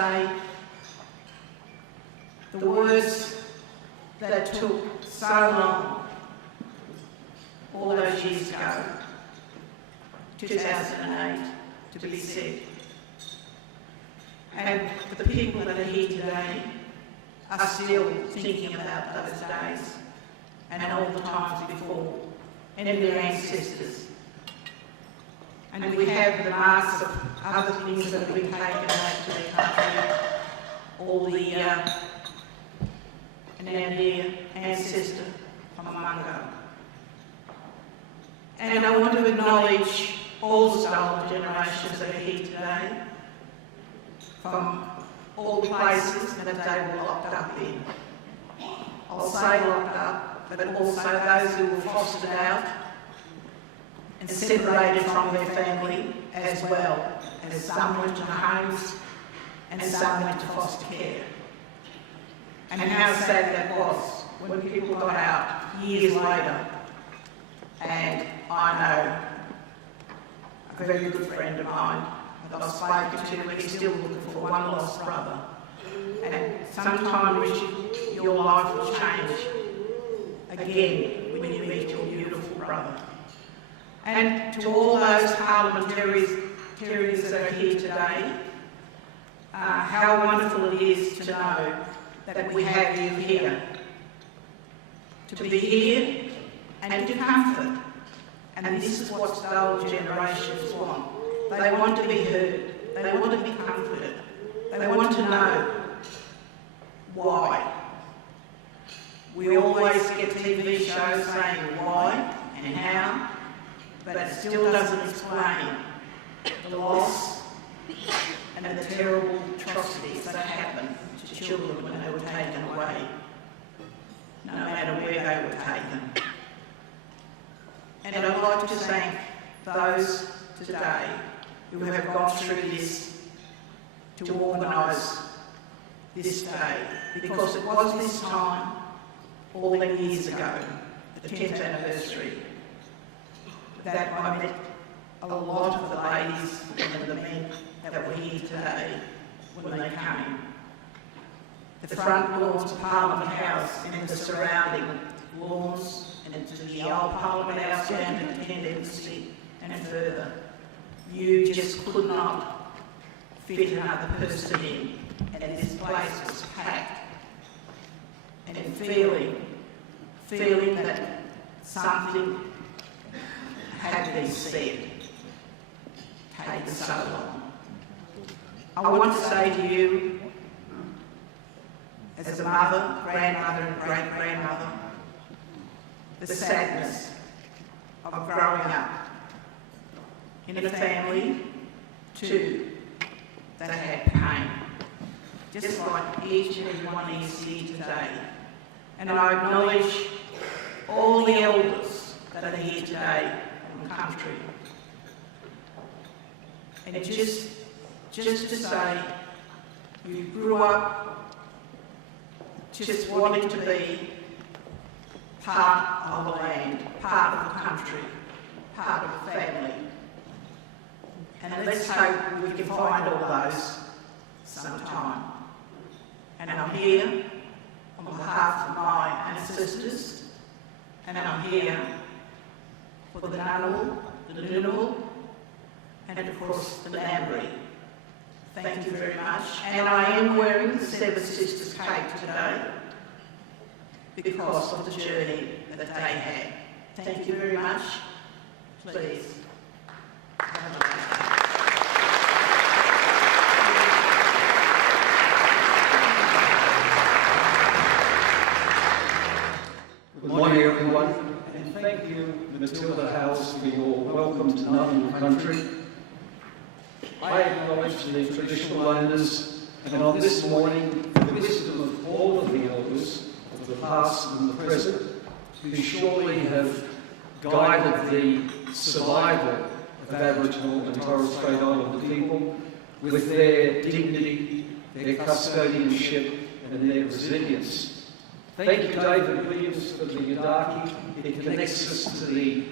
say the words that took so long, all those years ago, 2008, to be said. And the people that are here today are still thinking about those days and all the times before, and their ancestors. And we have the marks of other things that have been taken out to their country, all the and our dear ancestor from Mungo. And I want to acknowledge all the stolen generations that are here today, from all the places that they were locked up in. I'll say locked up, but also those who were fostered out and separated from their family, as well as some went to homes and some went to foster care. And how sad that was when people got out years later. And I know a very good friend of mine that I've spoken to, and he's still looking for one lost brother. And sometime, Richard, your life will change again when you meet your beautiful brother. And to all those parliamentarians that are here today, how wonderful it is to know that we have you here, to be here and to comfort. And this is what the old generations want. They want to be heard, they want to be comforted, they want to know why. We always get TV shows saying why and how, but it still doesn't explain the loss and the terrible atrocities that happen to children when they were taken away, no matter where they were taken. And I'd like to thank those today who have gone through this to organise this day, because it was this time, all the years ago, the 10th anniversary, that I met a lot of the ladies and the men that were here today when they came. The front lawns of Parliament House and the surrounding lawns, and to the old Parliament House down to the Kent Embassy and further. You just could not fit another person in, and this place was packed. And feeling that something had been said, taken so long. I want to say to you, as a mother, grandmother and great-grandmother, the sadness of growing up in a family, too, that had pain, just like each and every one is here today. And I acknowledge all the elders that are here today from the country. And just to say, you grew up just wanting to be part of the land, part of the country, part of the family. And let's hope we can find all those sometime. And I'm here on behalf of my ancestors, and I'm here for the Ngunnawal, the Ngunnawal, and of course the Ngambri. Thank you very much. And I am wearing the Seven Sisters cape today because of the journey that they had. Thank you very much. Please. Good morning, everyone, and thank you, Matilda House, for your welcome to Ngunnawal country. I acknowledge the traditional owners, and on this morning, the wisdom of all of the elders, of the past and the present, who surely have guided the survival of Aboriginal and Torres Strait Islander people with their dignity, their custodianship, and their resilience. Thank you, David Williams, for the Yidaki. It connects us to the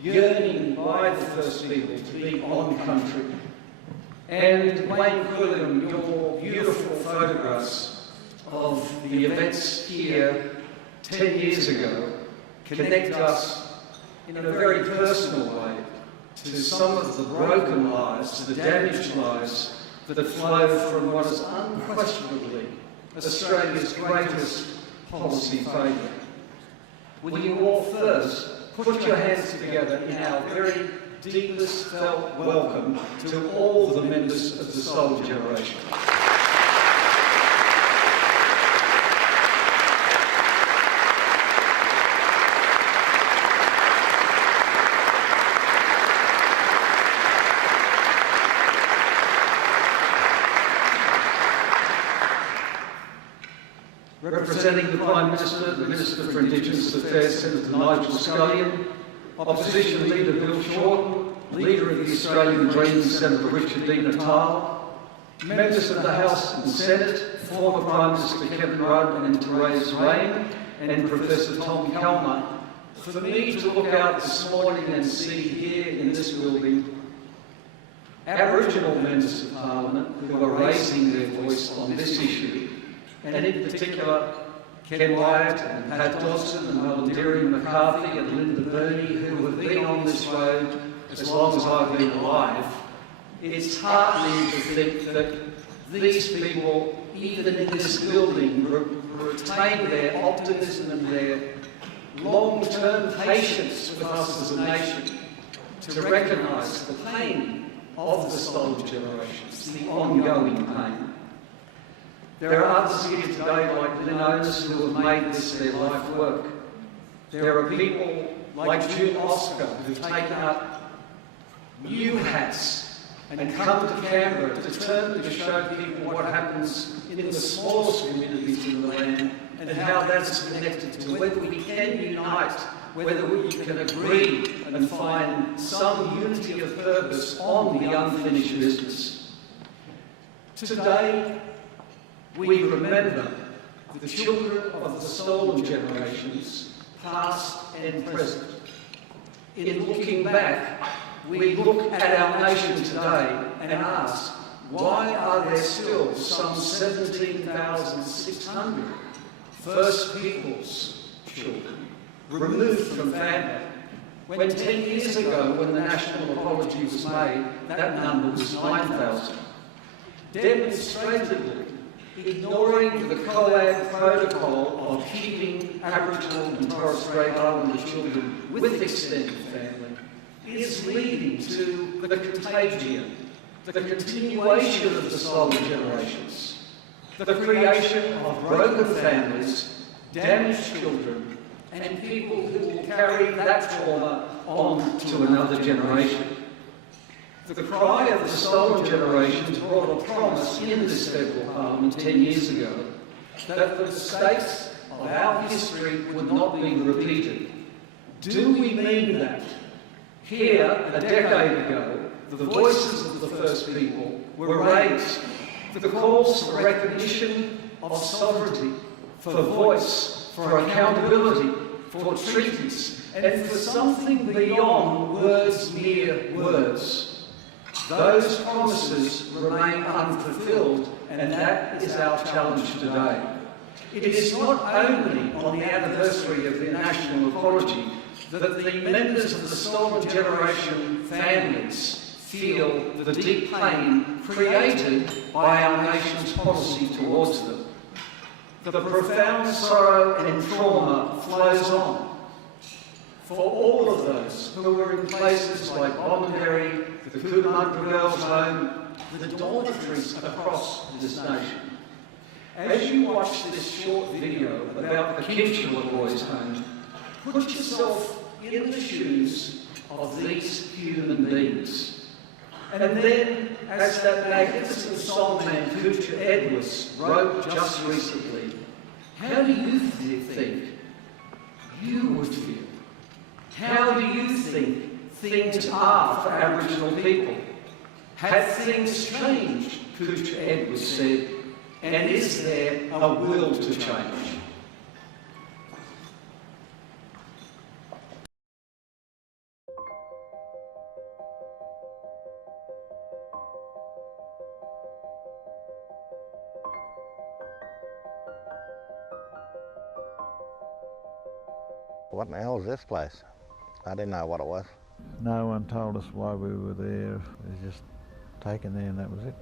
yearning by the First People to be on country. And Wayne Quilliam, your beautiful photographs of the events here 10 years ago connect us in a very personal way to some of the broken lives, the damaged lives that flow from what is unquestionably Australia's greatest policy failure. Will you all first put your hands together in our very deepest felt welcome to all the members of the Solar Generation. Representing the Prime Minister, the Minister for Indigenous Affairs, Senator Nigel Scullion, Opposition Leader Bill Shorten, Leader of the Australian Greens, Senator Richard Di Natale, members of the House and Senate, former Prime Minister Kevin Rudd and Therese Rain, and Professor Tom Calma, for me to look out this morning and see here in this building Aboriginal members of Parliament who are raising their voice on this issue, and in particular Ken Wyatt and Pat Dodson and Melinda McCarthy and Linda Burney, who have been on this road as long as I've been alive. It's heartening to think that these people, even in this building, retain their optimism and their long-term patience with us as a nation to recognise the pain of the solar generations, the ongoing pain. There are others here today like Lynn Onus who have made this their life work. There are people like June Oscar who've taken up new hats and come to Canberra determined to show people what happens in the smallest communities in the land and how that's connected to whether we can unite, whether we can agree and find some unity of purpose on the unfinished business. Today, we remember the children of the stolen generations, past and present. In looking back, we look at our nation today and ask, why are there still some 17,600 First Peoples children removed from family? When 10 years ago, when the national apology was made, that number was 9,000. Demonstratively, ignoring the COAG protocol of keeping Aboriginal and Torres Strait Islander children with extended family is leading to the contagion, the continuation of the solar generations, the creation of broken families, damaged children, and people who will carry that trauma on to another generation. The cry of the stolen generations brought a promise in this federal parliament 10 years ago that the mistakes of our history would not be repeated. Do we mean that? Here, a decade ago, the voices of the First People were raised. The calls for recognition of sovereignty, for voice, for accountability, for treaties, and for something beyond words, mere words. Those promises remain unfulfilled, and that is our challenge today. It is not only on the anniversary of the national apology that the members of the stolen generation families feel the deep pain created by our nation's policy towards them. The profound sorrow and trauma flows on for all of those who are in places like Bomaderry, the Cootamundra Girls' Home, the dormitories across this nation. As you watch this short video about the Kinchula Boys' Home, put yourself in the shoes of these human beings. And then, as that magnificent songman Kucha Edwards wrote just recently, how do you think you would feel? How do you think things are for Aboriginal people? Have things changed, Kucha Edwards said, and is there a will to change? What in the hell is this place? I didn't know what it was. No one told us why we were there. It was just taken there and that was it.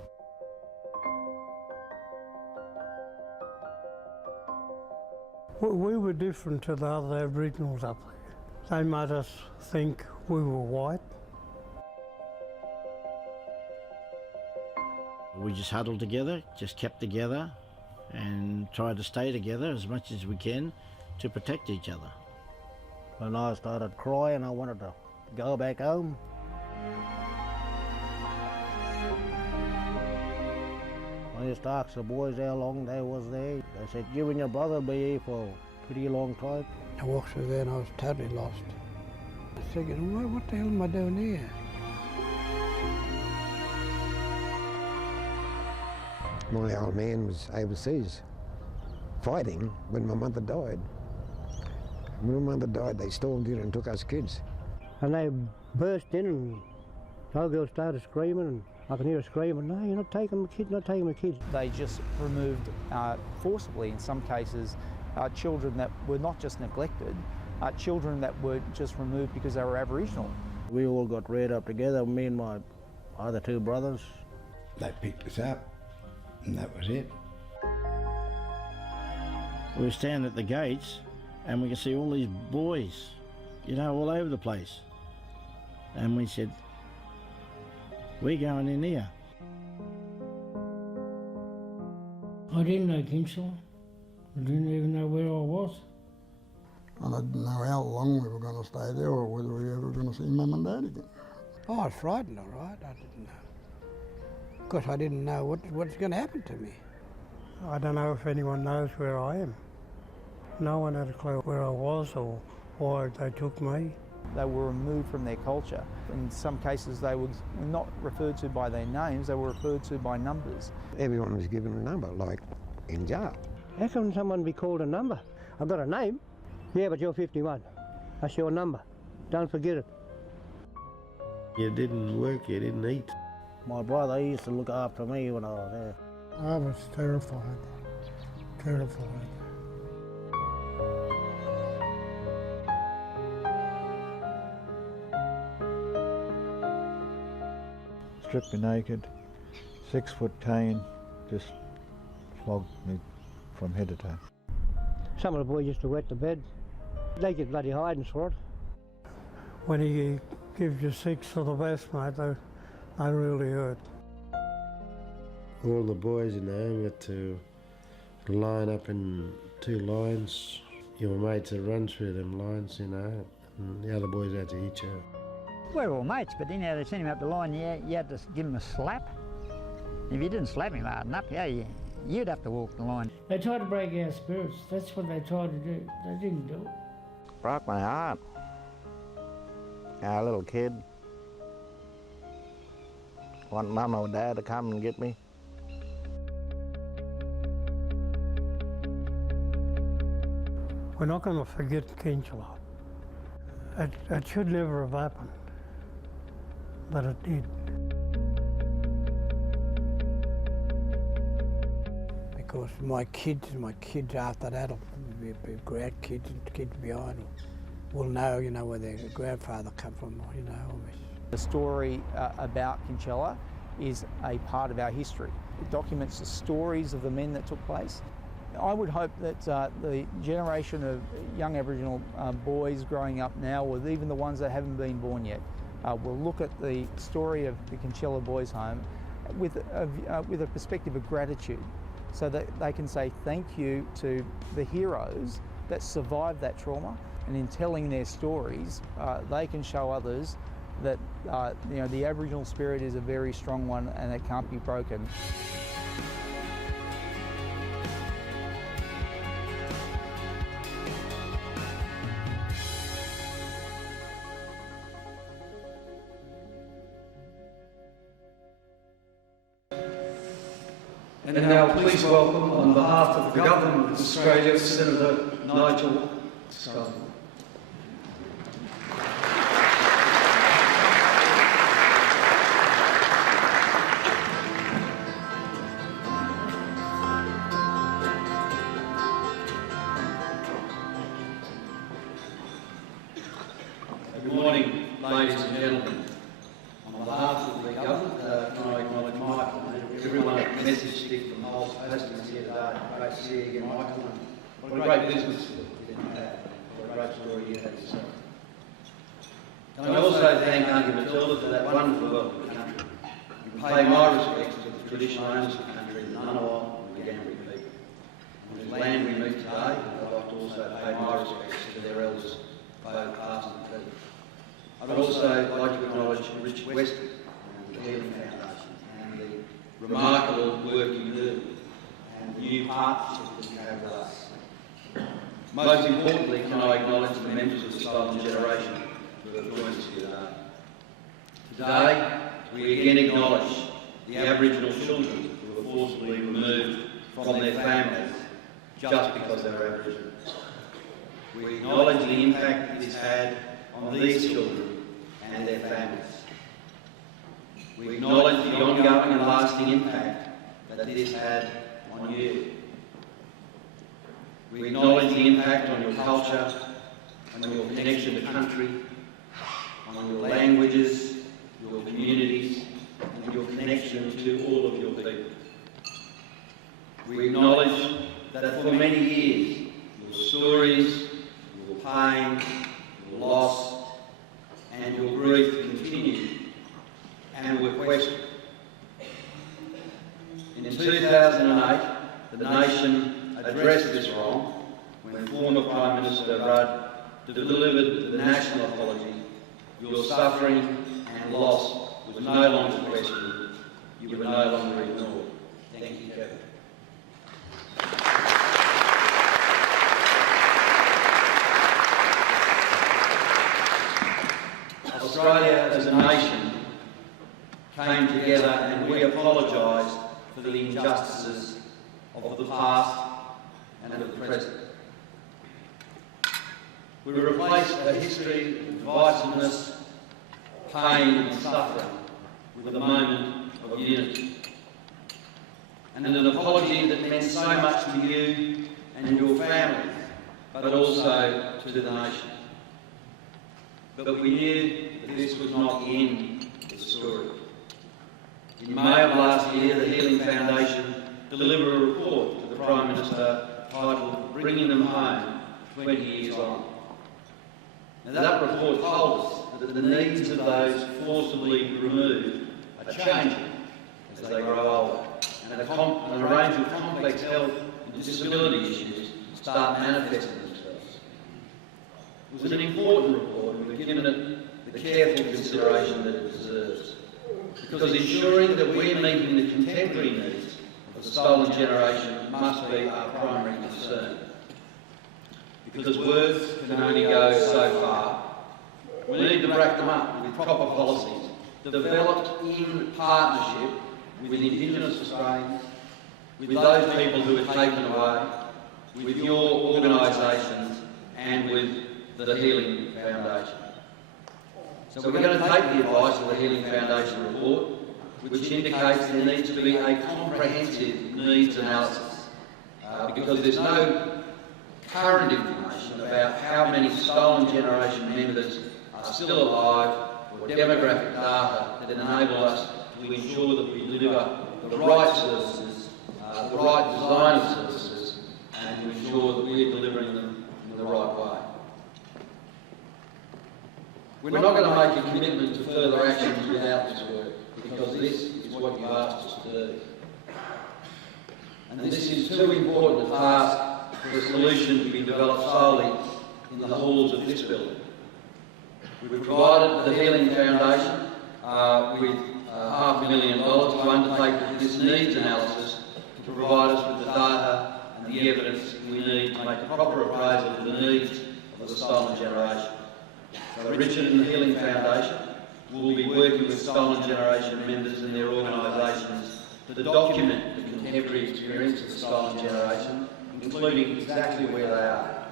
We were different to the other Aboriginals up there. They made us think we were white. We just huddled together, just kept together and tried to stay together as much as we can to protect each other. When I started crying, I wanted to go back home. I used to ask the boys how long they was there. They said, you and your brother be here for a pretty long time. I walked through there and I was totally lost. I was thinking, what the hell am I doing here? My old man was overseas fighting when my mother died. When my mother died, they stormed in and took us kids. And they burst in and the old girl started screaming and I can hear her screaming, no, you're not taking my kids, not taking my kids. They just removed forcibly, in some cases, children that were not just neglected, children that were just removed because they were Aboriginal. We all got reared up together, me and my other two brothers. They picked us up and that was it. We were standing at the gates and we could see all these boys, you know, all over the place. And we said, we're going in here. I didn't know Kinsella. I didn't even know where I was. And I didn't know how long we were going to stay there or whether we were ever going to see Mum and Dad again. Oh, I was frightened, all right. I didn't know. Of course, I didn't know what's going to happen to me. I don't know if anyone knows where I am. No one had a clue where I was or why they took me. They were removed from their culture. In some cases, they were not referred to by their names, they were referred to by numbers. Everyone was given a number, like in jail. How can someone be called a number? I've got a name. Yeah, but you're 51. That's your number. Don't forget it. You didn't work, you didn't eat. My brother used to look after me when I was there. I was terrified, terrified. Stripped me naked, 6-foot cane, just flogged me from head to toe. Some of the boys used to wet the bed. They get bloody hiding for it. When he gives you 6 for the best, mate, they really hurt. All the boys in the home had to line up in 2 lines. Your mates would run through them lines, you know, and the other boys had to each other. We're all mates, but then they sent him up the line, you had to give him a slap. If you didn't slap him hard enough, you'd have to walk the line. They tried to break our spirits. That's what they tried to do. They didn't do it. Broke my heart. A little kid. Want Mum or Dad to come and get me. We're not going to forget Kinsella. It should never have happened, but it did. Because my kids after that, grandkids and kids behind will know, you know, where their grandfather come from, you know. The story about Kinsella is a part of our history. It documents the stories of the men that took place. I would hope that the generation of young Aboriginal boys growing up now, or even the ones that haven't been born yet, will look at the story of the Kinsella Boys Home with a perspective of gratitude, so that they can say thank you to the heroes that survived that trauma, and in telling their stories, they can show others that you know, the Aboriginal spirit is a very strong one and it can't be broken. And now please welcome, on behalf of the Government of Australia, Senator Nigel Scully. from Hull's Hastings here today. Great to see you again, Michael. What a great business you have. What a great story you have yourself. And I also thank Auntie Matilda for that wonderful welcome to the country. And pay my respects to the traditional owners of the country, the Ngunnawal and the Ngambri people. On whose land we meet today, I'd like to also pay my respects to their elders, both past and present. I'd also like to acknowledge Richard Weston and the Healing Foundation and the remarkable work you do and the new partnership that you have with us. Most importantly, can I acknowledge the members of the stolen generation who have joined us here today. Today, we again acknowledge the Aboriginal children who were forcibly removed from their families just because they were Aboriginal. We acknowledge the impact this had on these children and their families. We acknowledge the ongoing and lasting impact that this had on you. We acknowledge the impact on your culture, on your connection to country, on your languages, your communities, and your connection to all of your people. We acknowledge that for many years, your stories, your pain, your loss, and your grief continued and were questioned. In 2008, the nation addressed this wrong when former Prime Minister Rudd delivered the national apology. Your suffering and loss was no longer questioned. You were no longer ignored. Thank you, Kevin. Australia as a nation came together and we apologised for the injustices of the past and of the present. We replaced a history of divisiveness, pain and suffering with a moment of unity. And an apology that meant so much to you and your families, but also to the nation. But we knew that this was not the end of the story. In May of last year, the Healing Foundation delivered a report to the Prime Minister titled Bringing Them Home 20 Years On. Now, that report told us that the needs of those forcibly removed are changing as they grow older, and a range of complex health and disability issues start manifesting themselves. It was an important report, and we've given it the careful consideration that it deserves, because ensuring that we're meeting the contemporary needs of the stolen generation must be our primary concern. Because words can only go so far. We need to back them up with proper policies developed in partnership with Indigenous Australians, with those people who are taken away, with your organisations and with the Healing Foundation. So we're going to take the advice of the Healing Foundation report, which indicates there needs to be a comprehensive needs analysis, because there's no current information about how many stolen generation members are still alive, or demographic data that enable us to ensure that we deliver the right services, the right design of services, and to ensure that we're delivering them in the right way. We're not going to make a commitment to further actions without this work, because this is what you've asked us to do. And this is too important a task for a solution to be developed solely in the halls of this building. We've provided the Healing Foundation with $500,000 to undertake this needs analysis to provide us with the data and the evidence we need to make a proper appraisal of the needs of the stolen generation. So Richard and the Healing Foundation will be working with stolen generation members and their organisations to document the contemporary experience of the stolen generation, including exactly where they are.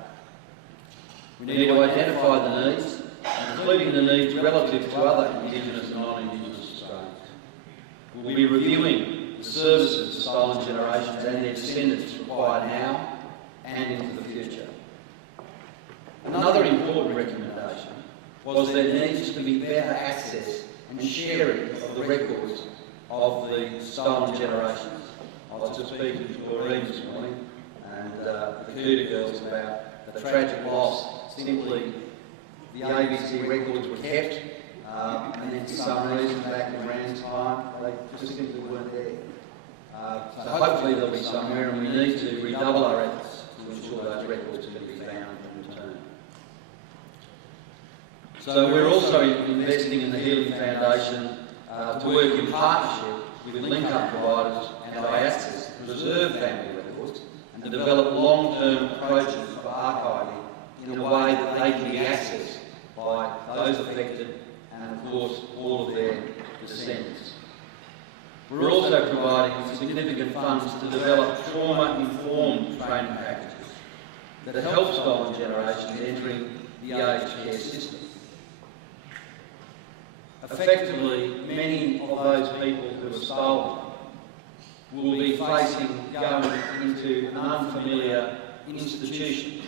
We need to identify the needs, including the needs relative to other Indigenous and non-Indigenous Australians. We'll be reviewing the services the stolen generations and their descendants require now and into the future. Another important recommendation was there needs to be better access and sharing of the records of the stolen generations, was just speaking to Doreen this morning, and the Cooter girls about the tragic loss. Simply, the ABC records were kept, and then for some reason back in Rand's time, they just simply weren't there. So hopefully they'll be somewhere, and we need to redouble our efforts to ensure those records can be found and returned. So we're also investing in the Healing Foundation to work in partnership with link-up providers and IASTs to preserve family records and to develop long-term approaches for archiving in a way that they can be accessed by those affected and, of course, all of their descendants. We're also providing significant funds to develop trauma-informed training packages that help stolen generations entering the aged care system. Effectively, many of those people who are stolen will be facing going into an unfamiliar institution.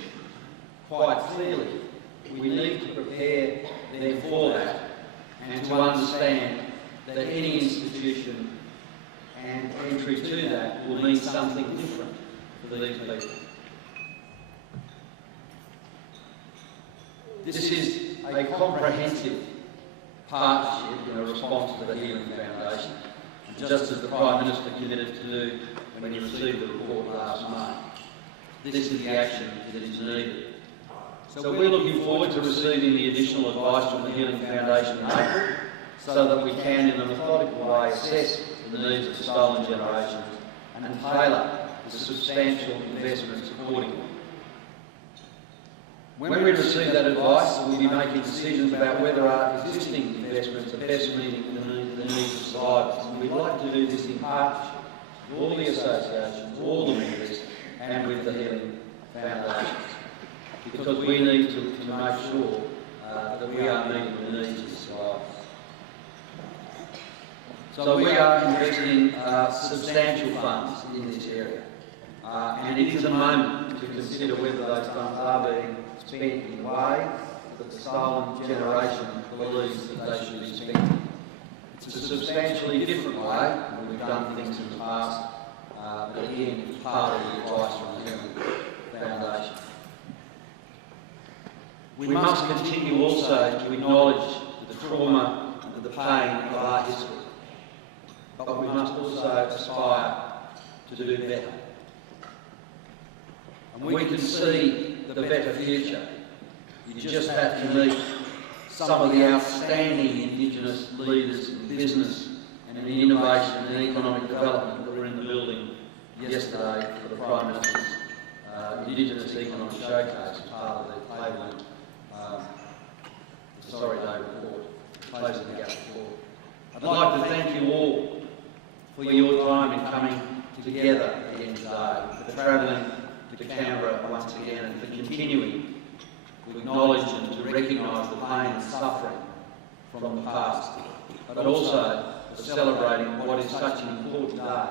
Quite clearly, we need to prepare them for that and to understand that any institution and entry to that will mean something different for these people. This is a comprehensive partnership in a response to the Healing Foundation, and just as the Prime Minister committed to do when he received the report last May. This is the action that is needed. So we're looking forward to receiving the additional advice from the Healing Foundation in April, so that we can, in a methodical way, assess the needs of stolen generations and tailor the substantial investments accordingly. When we receive that advice, we'll be making decisions about whether our existing investments are best meeting the needs of survivors. And we'd like to do this in partnership with all the associations, all the members, and with the Healing Foundations, because we need to make sure that we are meeting the needs of survivors. So we are investing substantial funds in this area, and it is a moment to consider whether those funds are being spent in a way that the stolen generation believes that they should be spent. It's a substantially different way than we've done things in the past, but again, it's part of the advice from the Healing Foundation. We must continue also to acknowledge the trauma and the pain of our history, but we must also aspire to do better. And we can see the better future. You just have to meet some of the outstanding Indigenous leaders in business and in innovation and economic development that were in the building yesterday for the Prime Minister's Indigenous Economic Showcase as part of the tabling the Sorry Day report, closing the gap report. I'd like to thank you all for your time in coming together again today, for travelling to Canberra once again, and for continuing to acknowledge and to recognise the pain and suffering from the past, but also for celebrating what is such an important day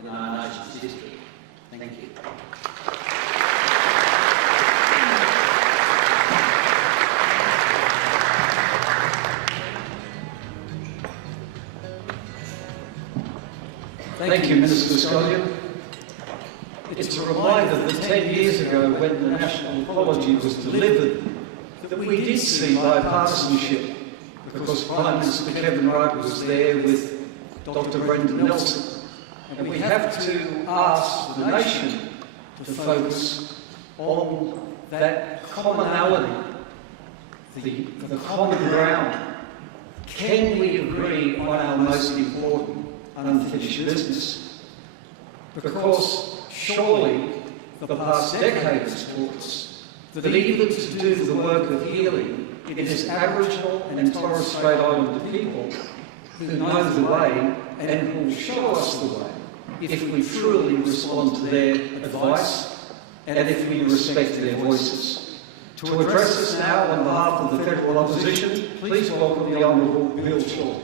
in our nation's history. Thank you. Thank you, Minister Scullion. It's a reminder that 10 years ago, when the National Apology was delivered, that we did see bipartisanship, because Prime Minister Kevin Rudd was there with Dr. Brendan Nelson. And we have to ask the nation to focus on that commonality, the common ground. Can we agree on our most important unfinished business? Because surely the past decade has taught us that even to do the work of healing, it is Aboriginal and Torres Strait Islander people who know the way and will show us the way if we truly respond to their advice and if we respect their voices. To address us now on behalf of the Federal Opposition, please welcome the Honourable Bill Shaw.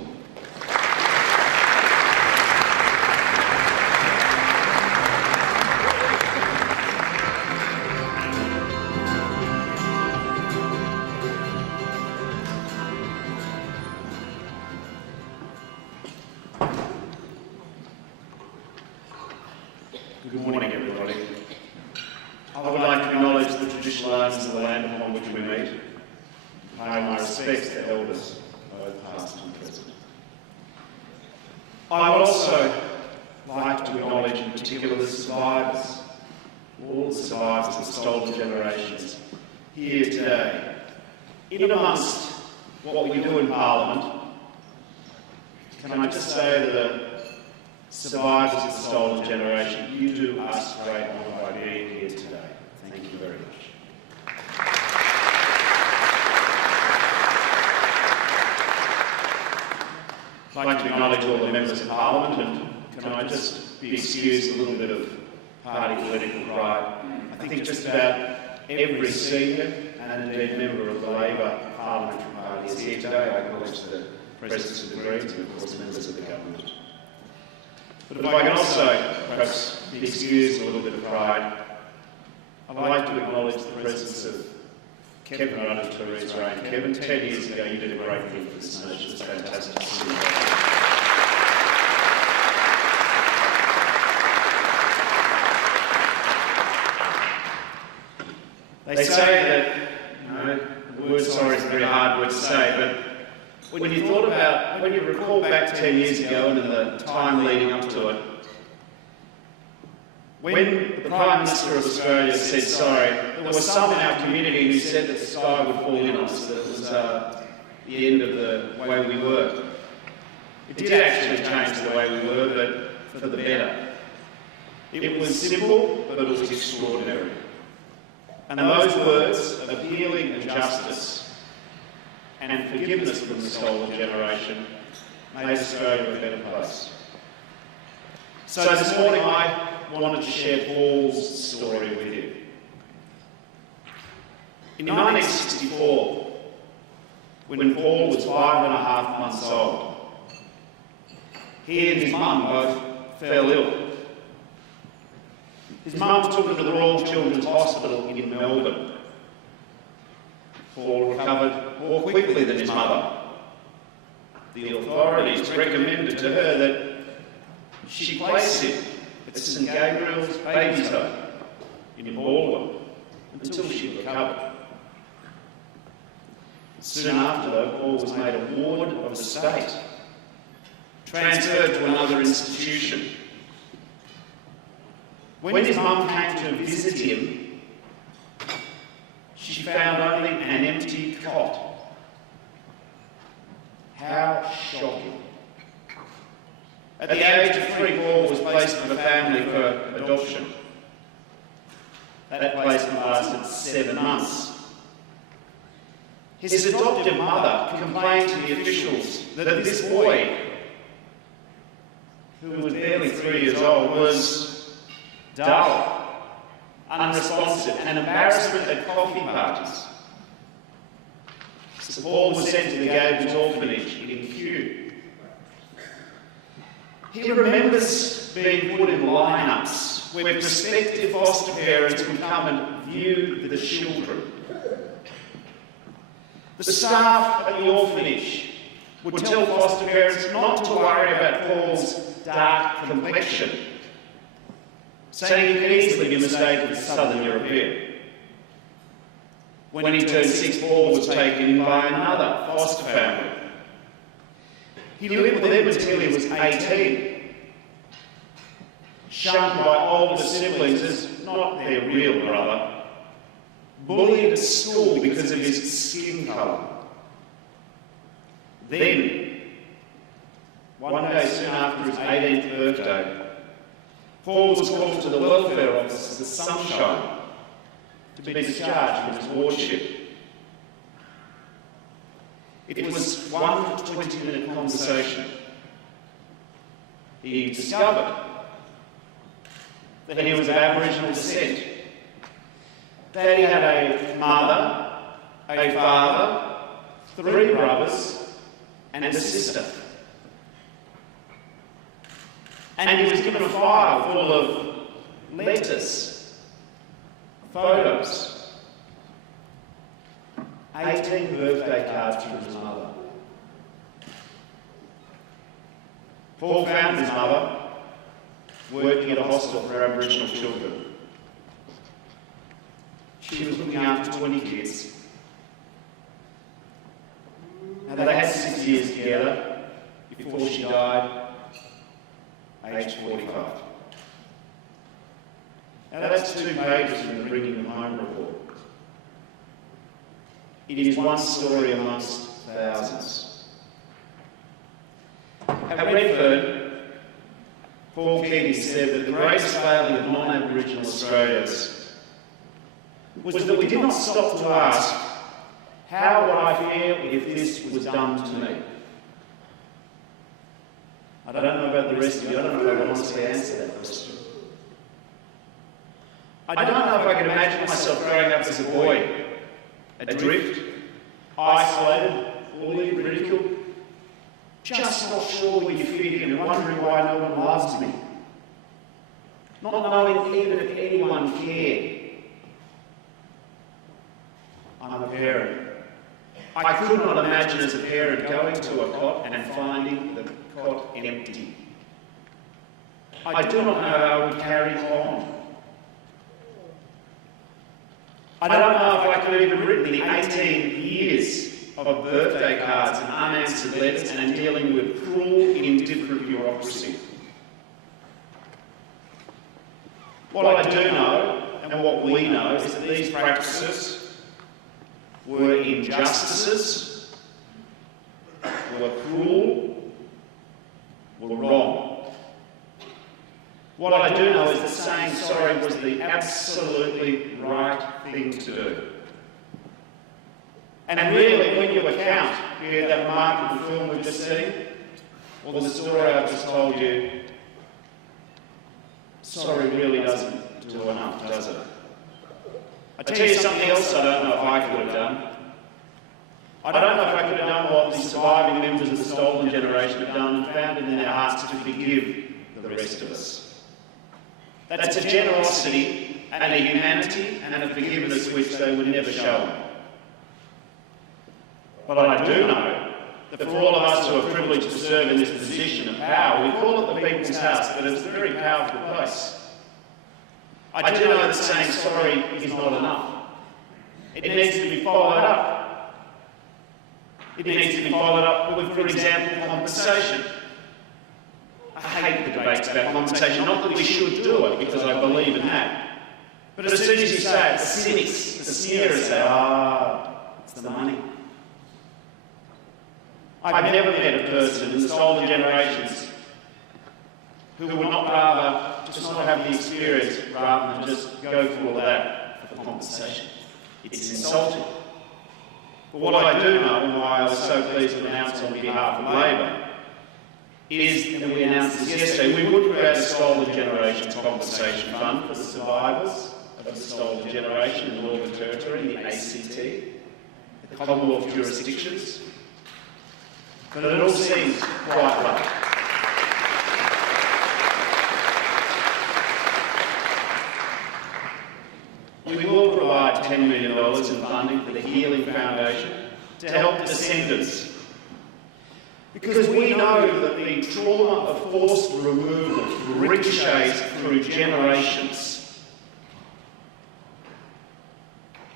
Good morning, everybody. I would like to acknowledge the traditional owners of the land upon which we meet, and pay my respects to elders, both past and present. I would also like to acknowledge in particular the survivors, all the survivors of the stolen generations, here today. In amongst what we do in Parliament, can I just say to the survivors of the stolen generation, you do us great honour by being here today. Thank you very much. I'd like to acknowledge all the members of Parliament, and can I just be excused a little bit of party political pride. I think just about every senior and indeed member of the Labor Parliamentary Party is here today. I acknowledge the presence of the Greens and of course members of the government. But if I can also perhaps be excused a little bit of pride, I'd like to acknowledge the presence of Kevin Rudd and Therese Rain. Kevin, 10 years ago you did a great thing for this nation. It's fantastic to see you. They say that, the word sorry is a very hard word to say, but when you recall back 10 years ago and in the time leading up to it, when the Prime Minister of Australia said sorry, there were some in our community who said that the sky would fall in on us, that it was the end of the way we were. It did actually change the way we were, but for the better. It was simple, but it was extraordinary. And those words of healing and justice and forgiveness from the stolen generation made Australia a better place. So this morning I wanted to share Paul's story with you. In 1964, when Paul was 5.5 months old, he and his mum both fell ill. His mum took him to the Royal Children's Hospital in Melbourne. Paul recovered more quickly than his mother. The authorities recommended to her that she place him at St Gabriel's Babies Home in Baldwin until she recovered. Soon after, though, Paul was made a ward of the state, transferred to another institution. When his mum came to visit him, she found only an empty cot. How shocking. At the age of 3, Paul was placed with a family for adoption. That placement lasted 7 months. His adoptive mother complained to the officials that this boy, who was barely 3 years old, was dull, unresponsive, an embarrassment at coffee parties. So Paul was sent to the Gables orphanage in Kew. He remembers being put in lineups where prospective foster parents would come and view the children. The staff at the orphanage would tell foster parents not to worry about Paul's dark complexion, saying he could easily be mistaken for Southern European. When he turned 6, Paul was taken in by another foster family. He lived with them until he was 18, shunned by older siblings as not their real brother, bullied at school because of his skin colour. Then, one day soon after his 18th birthday, Paul was called to the welfare office at Sunshine to be discharged from his wardship. It was one 20-minute conversation. He discovered that he was of Aboriginal descent, that he had a mother, a father, 3 brothers, and a sister. And he was given a file full of letters, photos, 18 birthday cards from his mother. Paul found his mother, working at a hostel for Aboriginal children. She was looking after 20 kids. Now, they had 6 years together before she died, aged 45. Now, that's 2 pages in the Bringing Them Home report. It is one story amongst thousands. At Redfern, Paul Keating said that the greatest failing of non-Aboriginal Australians was that we did not stop to ask, how would I feel if this was done to me? I don't know about the rest of you, I don't know if I can honestly answer that question. I don't know if I can imagine myself growing up as a boy, adrift, isolated, bullied, ridiculed, just not sure where you fit in and wondering why no one loves me. Not knowing even if anyone cared. I'm a parent. I could not imagine as a parent going to a cot and finding the cot empty. I do not know how I would carry on. I don't know if I could have even written the 18 years of birthday cards and unanswered letters and dealing with cruel, indifferent bureaucracy. What I do know, and what we know, is that these practices were injustices, were cruel, were wrong. What I do know is that saying sorry was the absolutely right thing to do. And really, when you account, be it that remarkable film we've just seen, or the story I've just told you, sorry really doesn't do enough, does it? I tell you something else I don't know if I could have done. I don't know if I could have done what the surviving members of the stolen generation have done and found it in their hearts to forgive the rest of us. That's a generosity and a humanity and a forgiveness which they would never show. But I do know that for all of us who are privileged to serve in this position of power, we call it the People's House, but it's a very powerful place. I do know that saying sorry is not enough. It needs to be followed up. It needs to be followed up with, for example, compensation. I hate the debates about compensation, not that we should do it, because I believe in that. But as soon as you say it, the cynics, the sneerers say, it's the money. I've never met a person in the stolen generations who would not rather just not have the experience rather than just go through all that for compensation. It's insulting. But what I do know, and why I was so pleased to announce on behalf of Labor, is, and we announced this yesterday, we would create a Stolen Generations Compensation Fund for the survivors of the stolen generation in the Northern Territory, in the ACT, the Commonwealth jurisdictions. But it all seems quite low. We will provide $10 million in funding for the Healing Foundation to help descendants. Because we know that the trauma of forced removal ricochets through generations.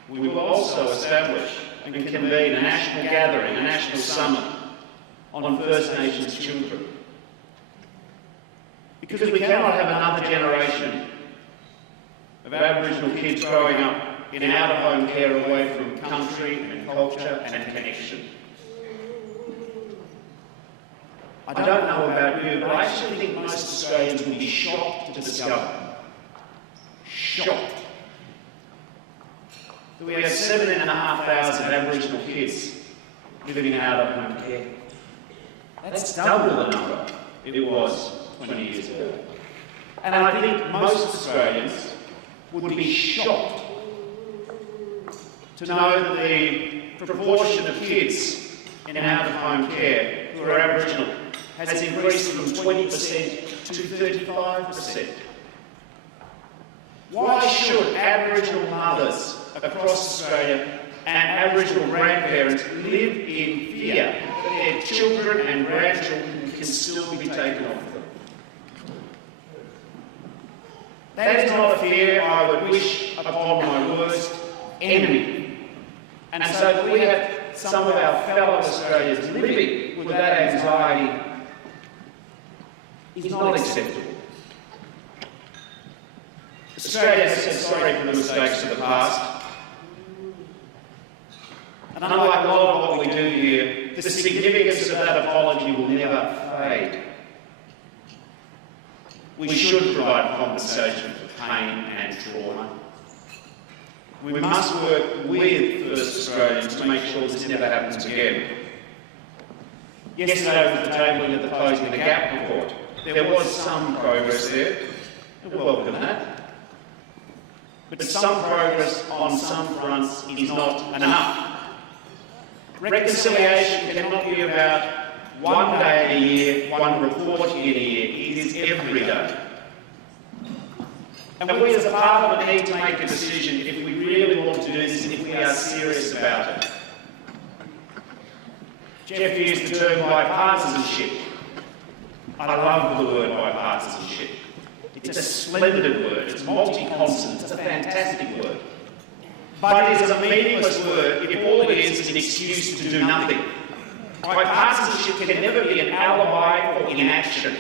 We will also establish and convene a national gathering, a national summit on First Nations children. Because we cannot have another generation of Aboriginal kids growing up in out-of-home care away from country and culture and connection. I don't know about you, but I actually think most Australians will be shocked to discover, shocked, that we have 7,500 Aboriginal kids living in out-of-home care. That's double the number it was 20 years ago. And I think most Australians would be shocked to know that the proportion of kids in out-of-home care who are Aboriginal has increased from 20% to 35%. Why should Aboriginal mothers across Australia and Aboriginal grandparents live in fear that their children and grandchildren can still be taken off them? That is not a fear I would wish upon my worst enemy. And so that we have some of our fellow Australians living with that anxiety is not acceptable. Australia has said sorry for the mistakes of the past. And unlike a lot of what we do here, the significance of that apology will never fade. We should provide compensation for pain and trauma. We must work with First Australians to make sure this never happens again. Yesterday with the tabling of the Closing the Gap report, there was some progress there. We welcome that. But some progress on some fronts is not enough. Reconciliation cannot be about one day a year, one report in a year. It is every day. And we as a Parliament need to make a decision if we really want to do this, if we are serious about it. Jeff used the term bipartisanship. I love the word bipartisanship. It's a splendid word, it's multi-consonant, it's a fantastic word. But it is a meaningless word if all it is an excuse to do nothing. Bipartisanship can never be an alibi for inaction.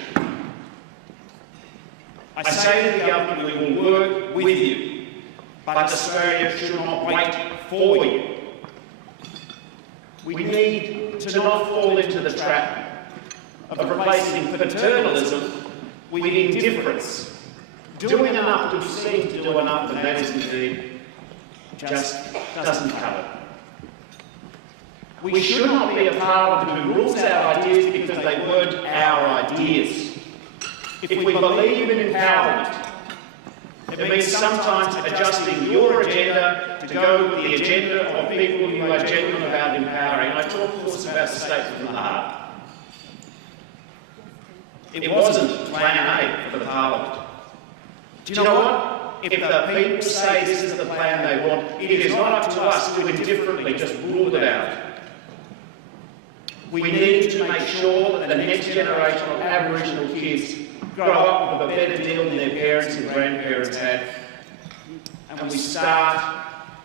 I say to the government, we will work with you, but Australia should not wait for you. We need to not fall into the trap of replacing paternalism with indifference. Doing enough to be seen to do enough, and that is indeed just doesn't cut it. We should not be a parliament who rules out ideas because they weren't our ideas. If we believe in empowerment, it means sometimes adjusting your agenda to go with the agenda of people you are genuine about empowering. And I talk, of course, about the statement from the heart. It wasn't plan A for the Parliament. Do you know what? If the people say this is the plan they want, it is not up to us to indifferently just rule it out. We need to make sure that the next generation of Aboriginal kids grow up with a better deal than their parents and grandparents had. And we start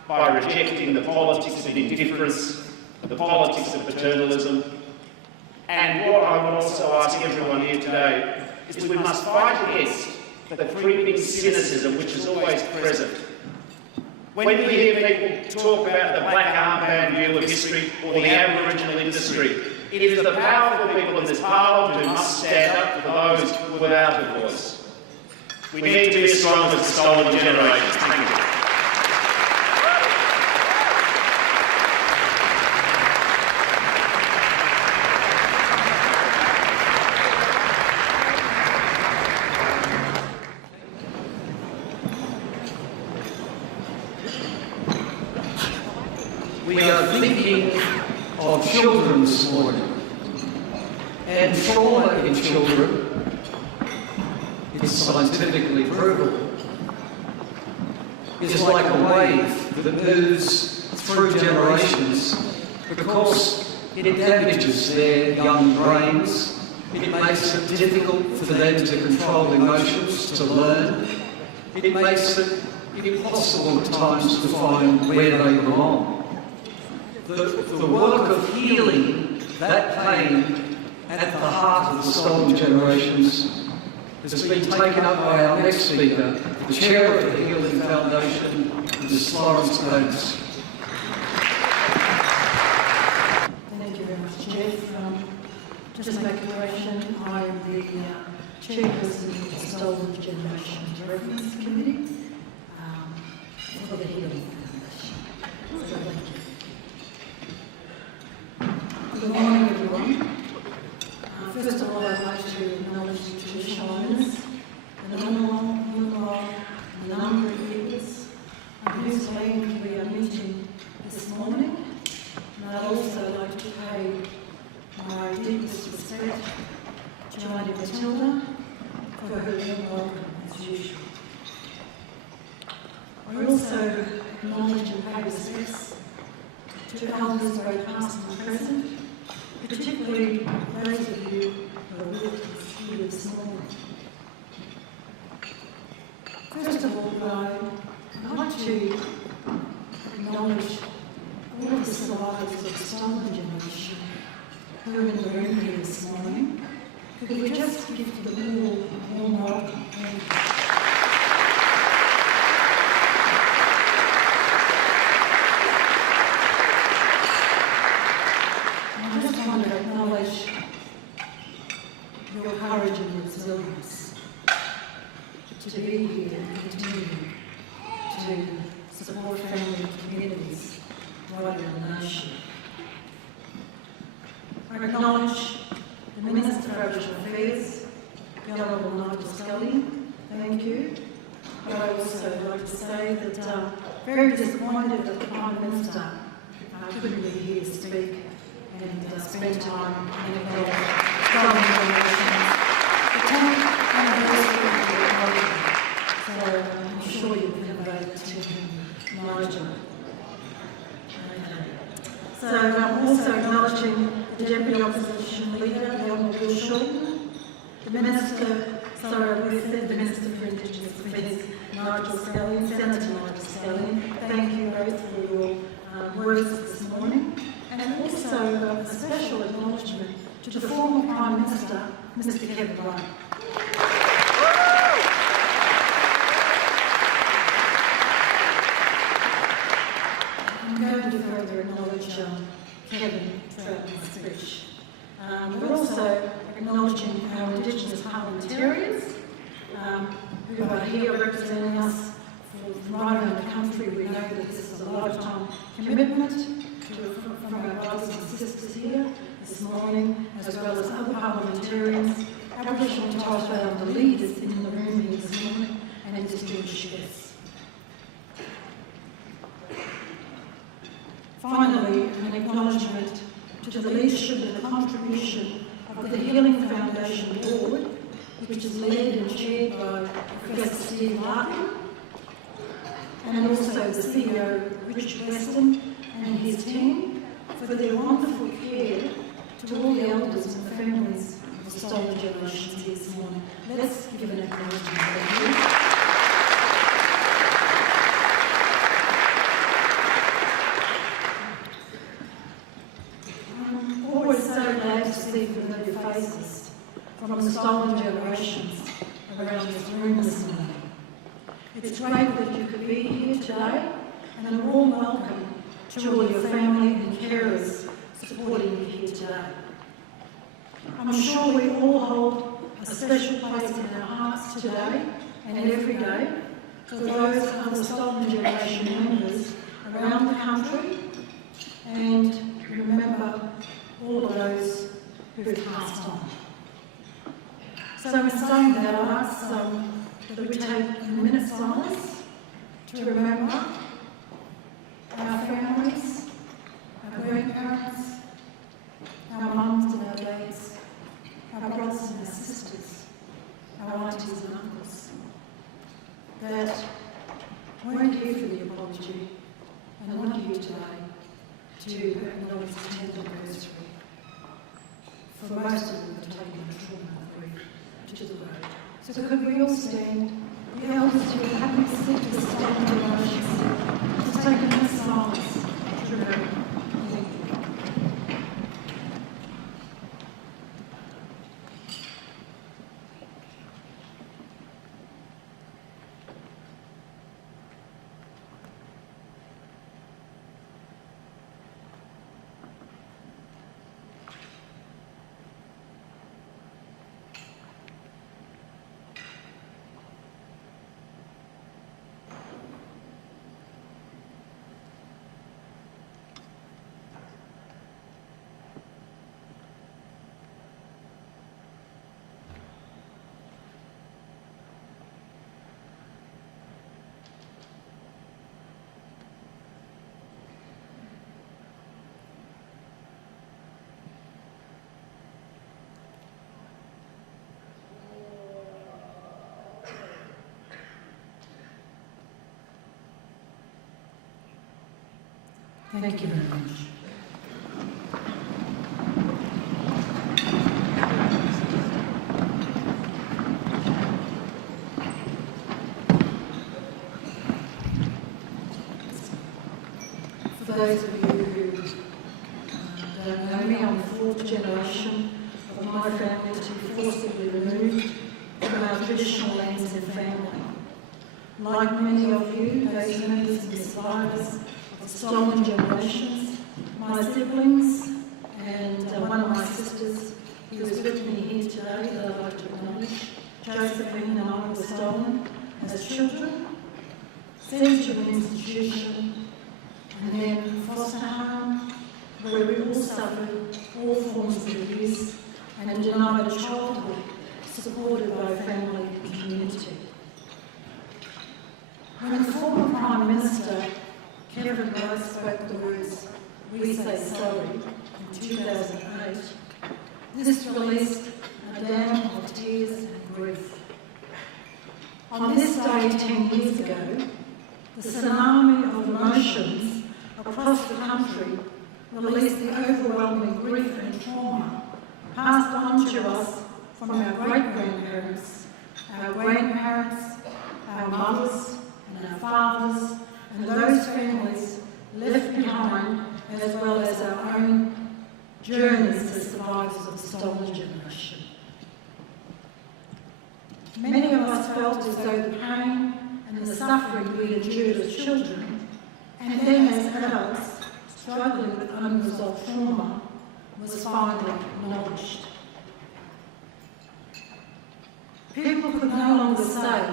by rejecting the politics of indifference, the politics of paternalism. And what I would also ask everyone here today is that we must fight against the creeping cynicism which is always present. When you hear people talk about the black armband view of history or the Aboriginal industry, it is the powerful people in this Parliament who must stand up for those without a voice. We need to be as strong as the stolen generation. Thank you. We are thinking of children this morning, and trauma in children is scientifically proven. It's like a wave that moves through generations because it damages their young brains. It makes it difficult for them to control emotions, to learn. It makes it impossible at times to find where they belong. The work of healing that pain at the heart of the stolen generations has been taken up by our next speaker, the chair of the Healing Foundation, Ms. Florence Oates. Thank you very much, Jeff. Just make a correction, I am the chairperson of the Stolen Generations Reference Committee for the Healing Foundation. So thank you. Good morning, everyone. First of all, I'd like to acknowledge the traditional owners, the Ngunnawal, the Ngambri peoples, whose land we are meeting this morning. And I'd also like to pay my deepest respect to Auntie Matilda for her warm welcome as usual. I also acknowledge and pay respects to elders both past and present, particularly those of you who are with us here this morning. First of all, I'd like to acknowledge all of the survivors of the stolen generation who are in the room here this morning. Could we just give them all a warm welcome? I just want to acknowledge your courage and resilience to be here and continue to support family and communities right around the nation. I acknowledge the Minister for Aboriginal Affairs, the Honourable Nigel Scully. Thank you. But I also like to say that very disappointed that the Prime Minister couldn't be here to speak and spend time in the government relations. The 10th anniversary of the Republic. So I'm sure you can convey that to him, Nigel. So I'm also acknowledging the Deputy Opposition Leader, the Honourable Bill Shorten, the Minister for Indigenous Affairs, Nigel Scully, and Senator Nigel Scully. Thank you both for your words this morning. And also a special acknowledgement to the former Prime Minister, Mr. Kevin Rudd. I'm going to further acknowledge Kevin throughout my speech. We're also acknowledging our Indigenous parliamentarians who are here representing us from right around the country. We know that this is a lifetime commitment from our brothers and sisters here this morning, as well as other parliamentarians, Aboriginal and Torres Strait Islander leaders in the room here this morning, and distinguished guests. Finally, an acknowledgement to the leadership and the contribution of the Healing Foundation Board, which is led and chaired by Professor Steve Larkin, and also the CEO, Richard Weston, and his team, for their wonderful care to all the elders and families of the stolen generations here this morning. Let's give an acknowledgement. Thank you. I'm always so glad to see familiar faces from the stolen generations around this room this morning. It's great that you could be here today, and a warm welcome to all your family and carers supporting you here today. I'm sure we all hold a special place in our hearts today and every day for those other stolen generation members around the country, and remember all of those who've passed on. So in saying that, I ask that we take a minute's silence to remember our families, our grandparents, our mums and our dads, our brothers and our sisters, our aunties and uncles, that weren't here for the apology and not here today to acknowledge the 10th anniversary. For most of them have taken the trauma and grief to the road. So could we all stand, the elders who are happy to sit to the stolen generations, to take a minute's silence to remember. Thank you very much. those of you who don't know me, I'm the fourth generation of my family to be forcibly removed from our traditional lands and family. Like many of you, those members and survivors of stolen generations, my siblings and one of my sisters who is with me here today that I'd like to acknowledge, Josephine and I were stolen as children, sent to an institution, and then foster home, where we all suffered all forms of abuse and denied a childhood supported by family and community. When the former Prime Minister, Kevin Rudd, spoke the words, "We say sorry," in 2008, this released a dam of tears and grief. On this day 10 years ago, the tsunami of emotions across the country released the overwhelming grief and trauma passed on to us from our great-grandparents, our grandparents, our mothers and our fathers, and those families left behind, as well as our own journeys as survivors of the stolen generation. Many of us felt as though the pain and the suffering we endured as children, and then as adults struggling with unresolved trauma, was finally acknowledged. People could no longer say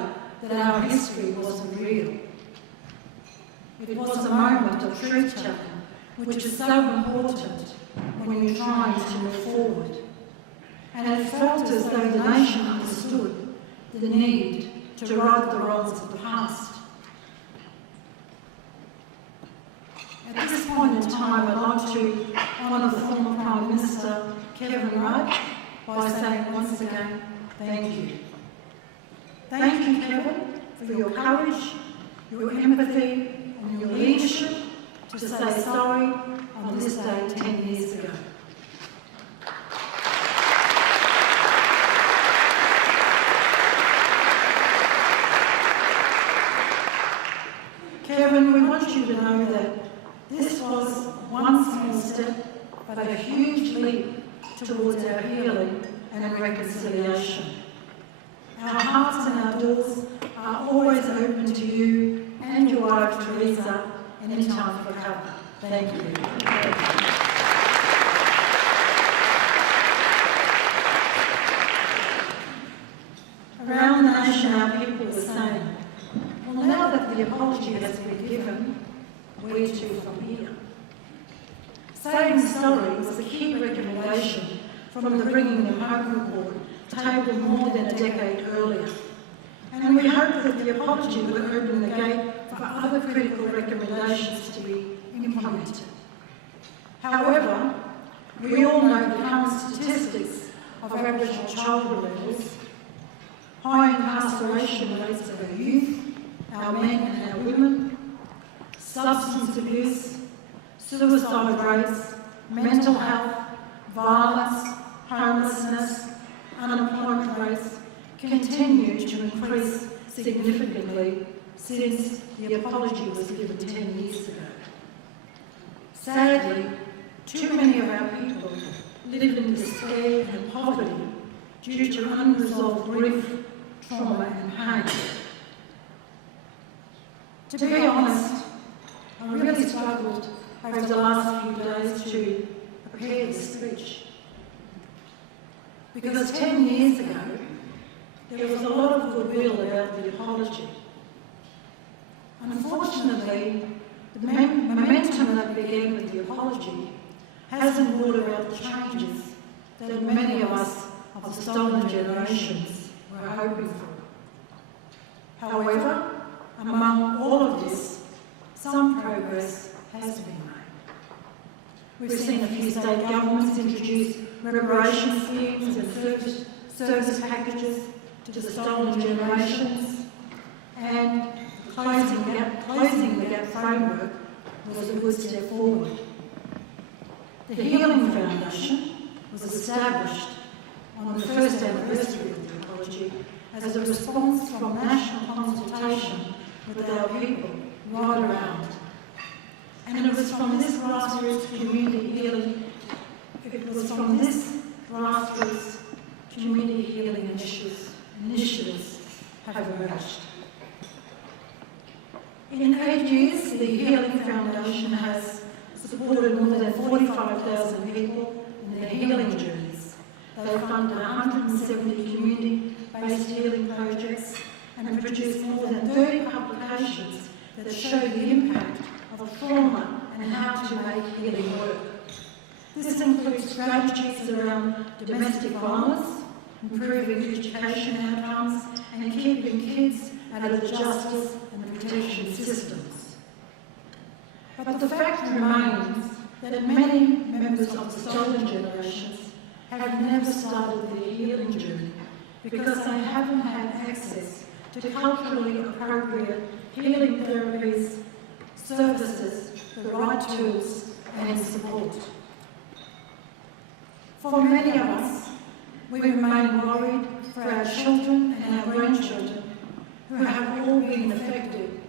that our history wasn't real. It was a moment of truth-telling, which is so important when you're trying to move forward. And it felt as though the nation understood the need to right the wrongs of the past. At this point in time, I'd like to honour the former Prime Minister, Kevin Rudd, by saying once again, thank you. Thank you, Kevin, for your courage, your empathy, and your leadership to say sorry on this day 10 years ago. Kevin, we want you to know that this was one small step, but a huge leap towards our healing and reconciliation. Our hearts and our doors are always open to you and your wife Teresa anytime for cover. Thank you. Around the nation, our people were saying, well, now that the apology has been given, where to from here? Saying sorry was a key recommendation from the Bringing Them Home report, tabled more than a decade earlier. And we hope that the apology will open the gate for other critical recommendations to be implemented. However, we all know the current statistics of Aboriginal child levels, high incarceration rates of our youth, our men and our women, substance abuse, suicide rates, mental health, violence, homelessness, unemployment rates continue to increase significantly since the apology was given 10 years ago. Sadly, too many of our people live in despair and poverty due to unresolved grief, trauma and pain. To be honest, I really struggled over the last few days to prepare this speech. Because 10 years ago, there was a lot of goodwill about the apology. Unfortunately, the momentum that began with the apology hasn't brought about the changes that many of us of the stolen generations were hoping for. However, among all of this, some progress has been made. We've seen a few state governments introduce reparation schemes and service packages to the stolen generations, and closing the gap framework was a good step forward. The Healing Foundation was established on the first anniversary of the apology as a response from national consultation with our people right around. And it was from this grassroots community healing, initiatives have emerged. In 8 years, the Healing Foundation has supported more than 45,000 people in their healing journeys. They funded 170 community-based healing projects and produced more than 30 publications that show the impact of trauma and how to make healing work. This includes strategies around domestic violence, improving education outcomes, and keeping kids out of the justice and protection systems. But the fact remains that many members of the stolen generations have never started their healing journey because they haven't had access to culturally appropriate healing therapies, services, the right tools and support. For many of us, we remain worried for our children and our grandchildren who have all been affected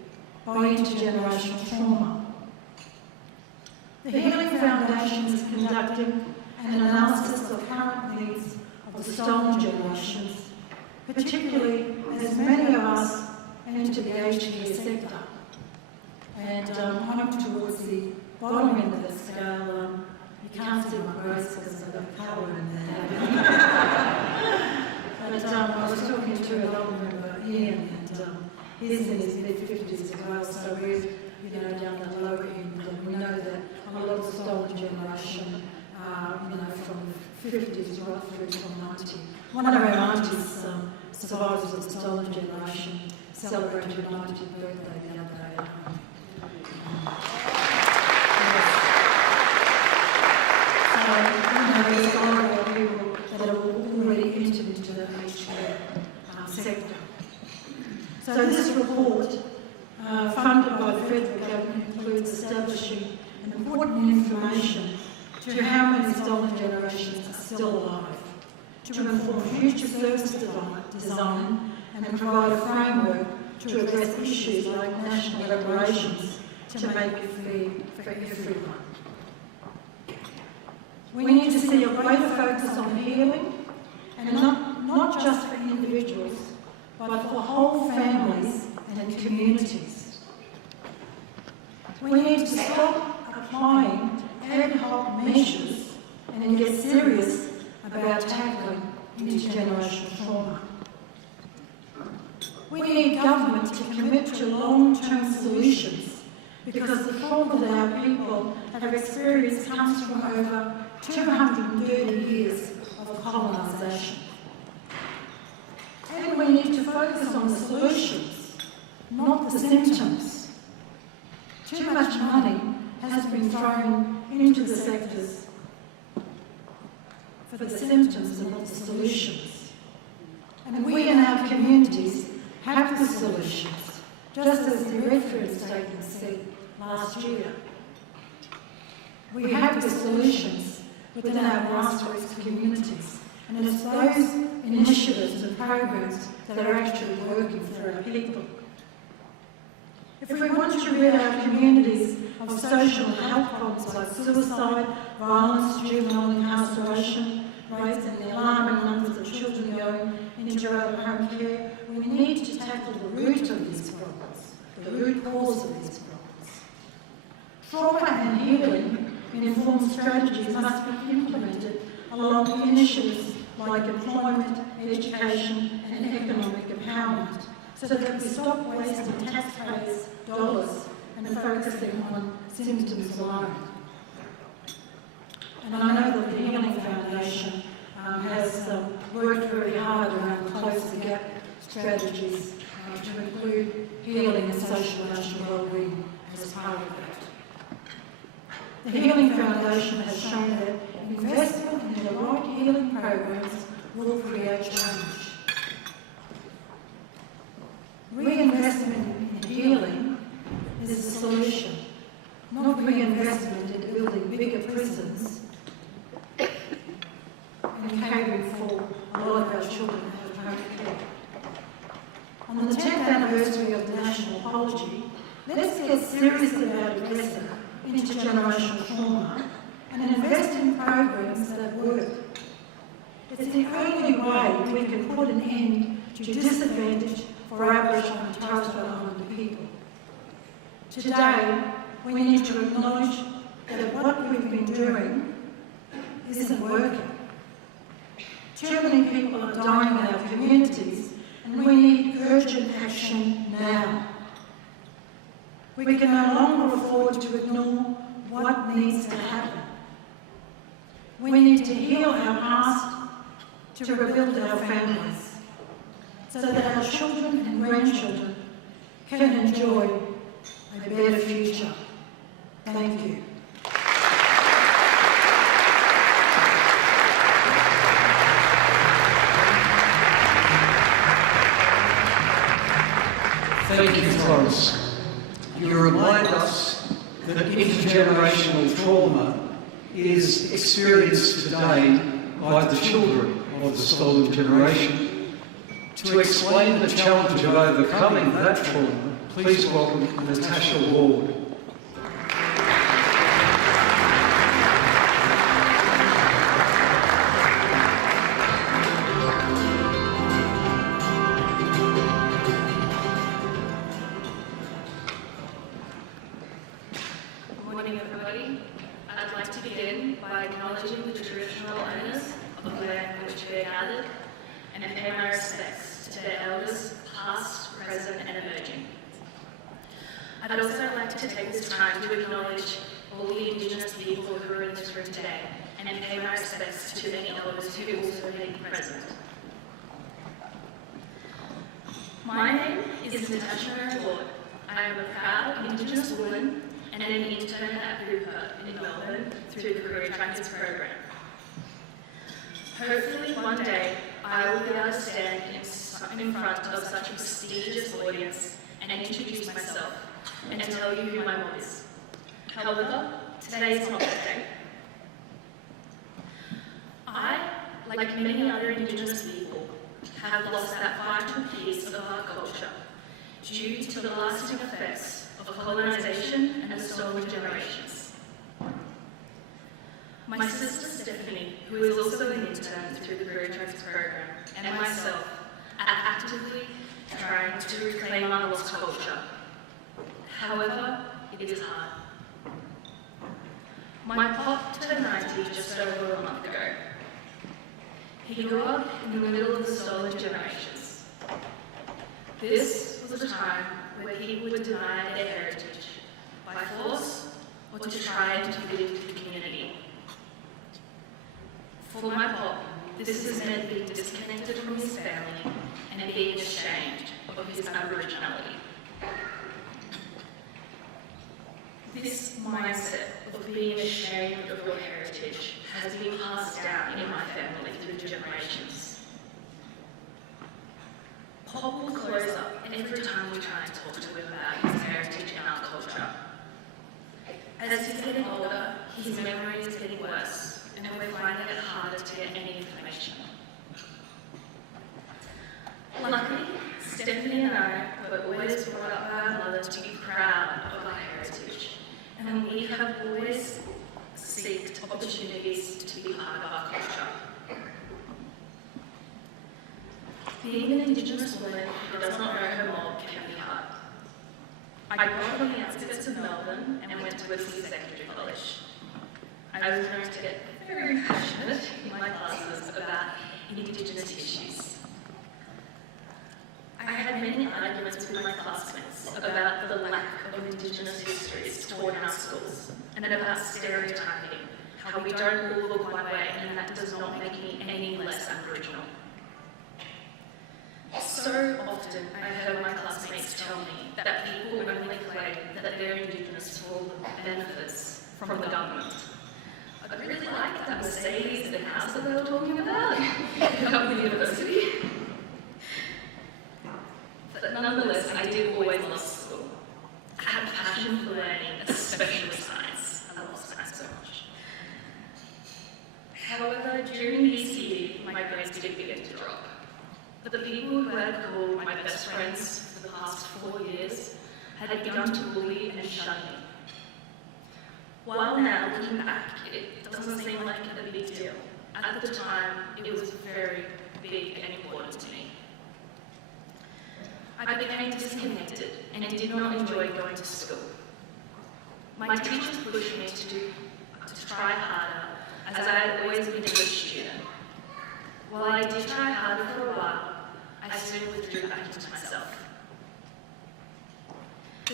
by intergenerational trauma. The Healing Foundation is conducting an analysis of current needs of the stolen generations, particularly as many of us enter the aged care sector. And I'm towards the bottom end of the scale. You can't see my grace because I've got a colour in there. But I was talking to a long member, Ian, and he's in his mid-50s as well, so we're down the lower end, and we know that a lot of the stolen generation from the 50s right through to 90. One of our aunties, survivors of the stolen generation, celebrated her 90th birthday the other day at home. There's a lot of people that have already entered into the aged care sector. So this report, funded by the federal government, includes establishing important information to how many stolen generations are still alive, to inform future service design and provide a framework to address issues like national reparations to make it fair for everyone. We need to see a greater focus on healing, and not just for individuals, but for whole families and communities. We need to stop applying ad hoc measures and get serious about tackling intergenerational trauma. We need government to commit to long-term solutions because the trauma that our people have experienced comes from over 230 years of colonisation. And we need to focus on the solutions, not the symptoms. Too much money has been thrown into the sectors for the symptoms and not the solutions. And we in our communities have the solutions, just as the Redfern statement said last year. We have the solutions within our grassroots communities, and it's those initiatives and programs that are actually working for our people. If we want to rid our communities of social and health problems like suicide, violence, juvenile incarceration rates, and the alarming numbers of children going into out-of-home care, we need to tackle the root of these problems, the root cause of these problems. Trauma and healing informed strategies must be implemented along initiatives like employment, education, and economic empowerment, so that we stop wasting taxpayers' dollars and focusing on symptoms alone. And I know that the Healing Foundation has worked very hard around Close the Gap strategies to include healing and social emotional wellbeing as part of that. The Healing Foundation has shown that investment in the right healing programs will create change. Reinvestment in healing is the solution, not reinvestment into building bigger prisons and catering for a lot of our children out of home care. On the 10th anniversary of the National Apology, let's get serious about addressing intergenerational trauma and invest in programs that work. It's the only way we can put an end to disadvantage for Aboriginal and Torres Strait Islander people. Today, we need to acknowledge that what we've been doing isn't working. Too many people are dying in our communities, and we need urgent action now. We can no longer afford to ignore what needs to happen. We need to heal our past to rebuild our families, so that our children and grandchildren can enjoy a better future. Thank you. Thank you, Florence. You remind us that intergenerational trauma is experienced today by the children of the stolen generation. To explain the challenge of overcoming that trauma, please welcome Natasha Ward. Good morning, everybody. I'd like to begin by acknowledging the traditional owners of the land in which we are gathered and pay my respects to their elders, past, present and emerging. I'd also like to take this time to acknowledge all the Indigenous people who are in this room today and pay my respects to any elders who also may be present. My name is Natasha Ward. I am a proud Indigenous woman and an intern at Rupert in Melbourne through the Career Trackers program. Hopefully one day I will be able to stand in front of such a prestigious audience and introduce myself and tell you who my mom is. However, today is not that day. I, like many other Indigenous people, have lost that vital piece of our culture due to the lasting effects of colonisation and the stolen generations. My sister Stephanie, who is also an intern through the Career Trackers program, and myself are actively trying to reclaim our lost culture. However, it is hard. My pop turned 90 just over a month ago. He grew up in the middle of the stolen generations. This was a time where people were denied their heritage by force or to try and fit into the community. For my pop, this has meant being disconnected from his family and being ashamed of his Aboriginality. This mindset of being ashamed of your heritage has been passed down in my family through generations. Pop will close up every time we try and talk to him about his heritage and our culture. As he's getting older, his memory is getting worse, and we're finding it harder to get any information. Luckily, Stephanie and I were always brought up by our mother to be proud of our heritage, and we have always sought opportunities to be part of our culture. Being an Indigenous woman who does not know her mob can be hard. I grew up on the outskirts of Melbourne and went to Wesley Secondary College. I was known to get very passionate in my classes about Indigenous issues. I had many arguments with my classmates about the lack of Indigenous histories taught in our schools and about stereotyping, how we don't all look one way and that does not make me any less Aboriginal. So often I heard my classmates tell me that people only claim that they're Indigenous for all the benefits from the government. I really liked that Mercedes and house that they were talking about at the university. But nonetheless, I did always love school. I had a passion for learning, especially science. I love science so much. However, during ECE, my grades did begin to drop. But the people who I had called my best friends for the past 4 years had begun to bully and shun me. While now, looking back, it doesn't seem like a big deal. At the time, it was very big and important to me. I became disconnected and did not enjoy going to school. My teachers pushed me to try harder, as I had always been a good student. While I did try harder for a while, I soon withdrew back into myself.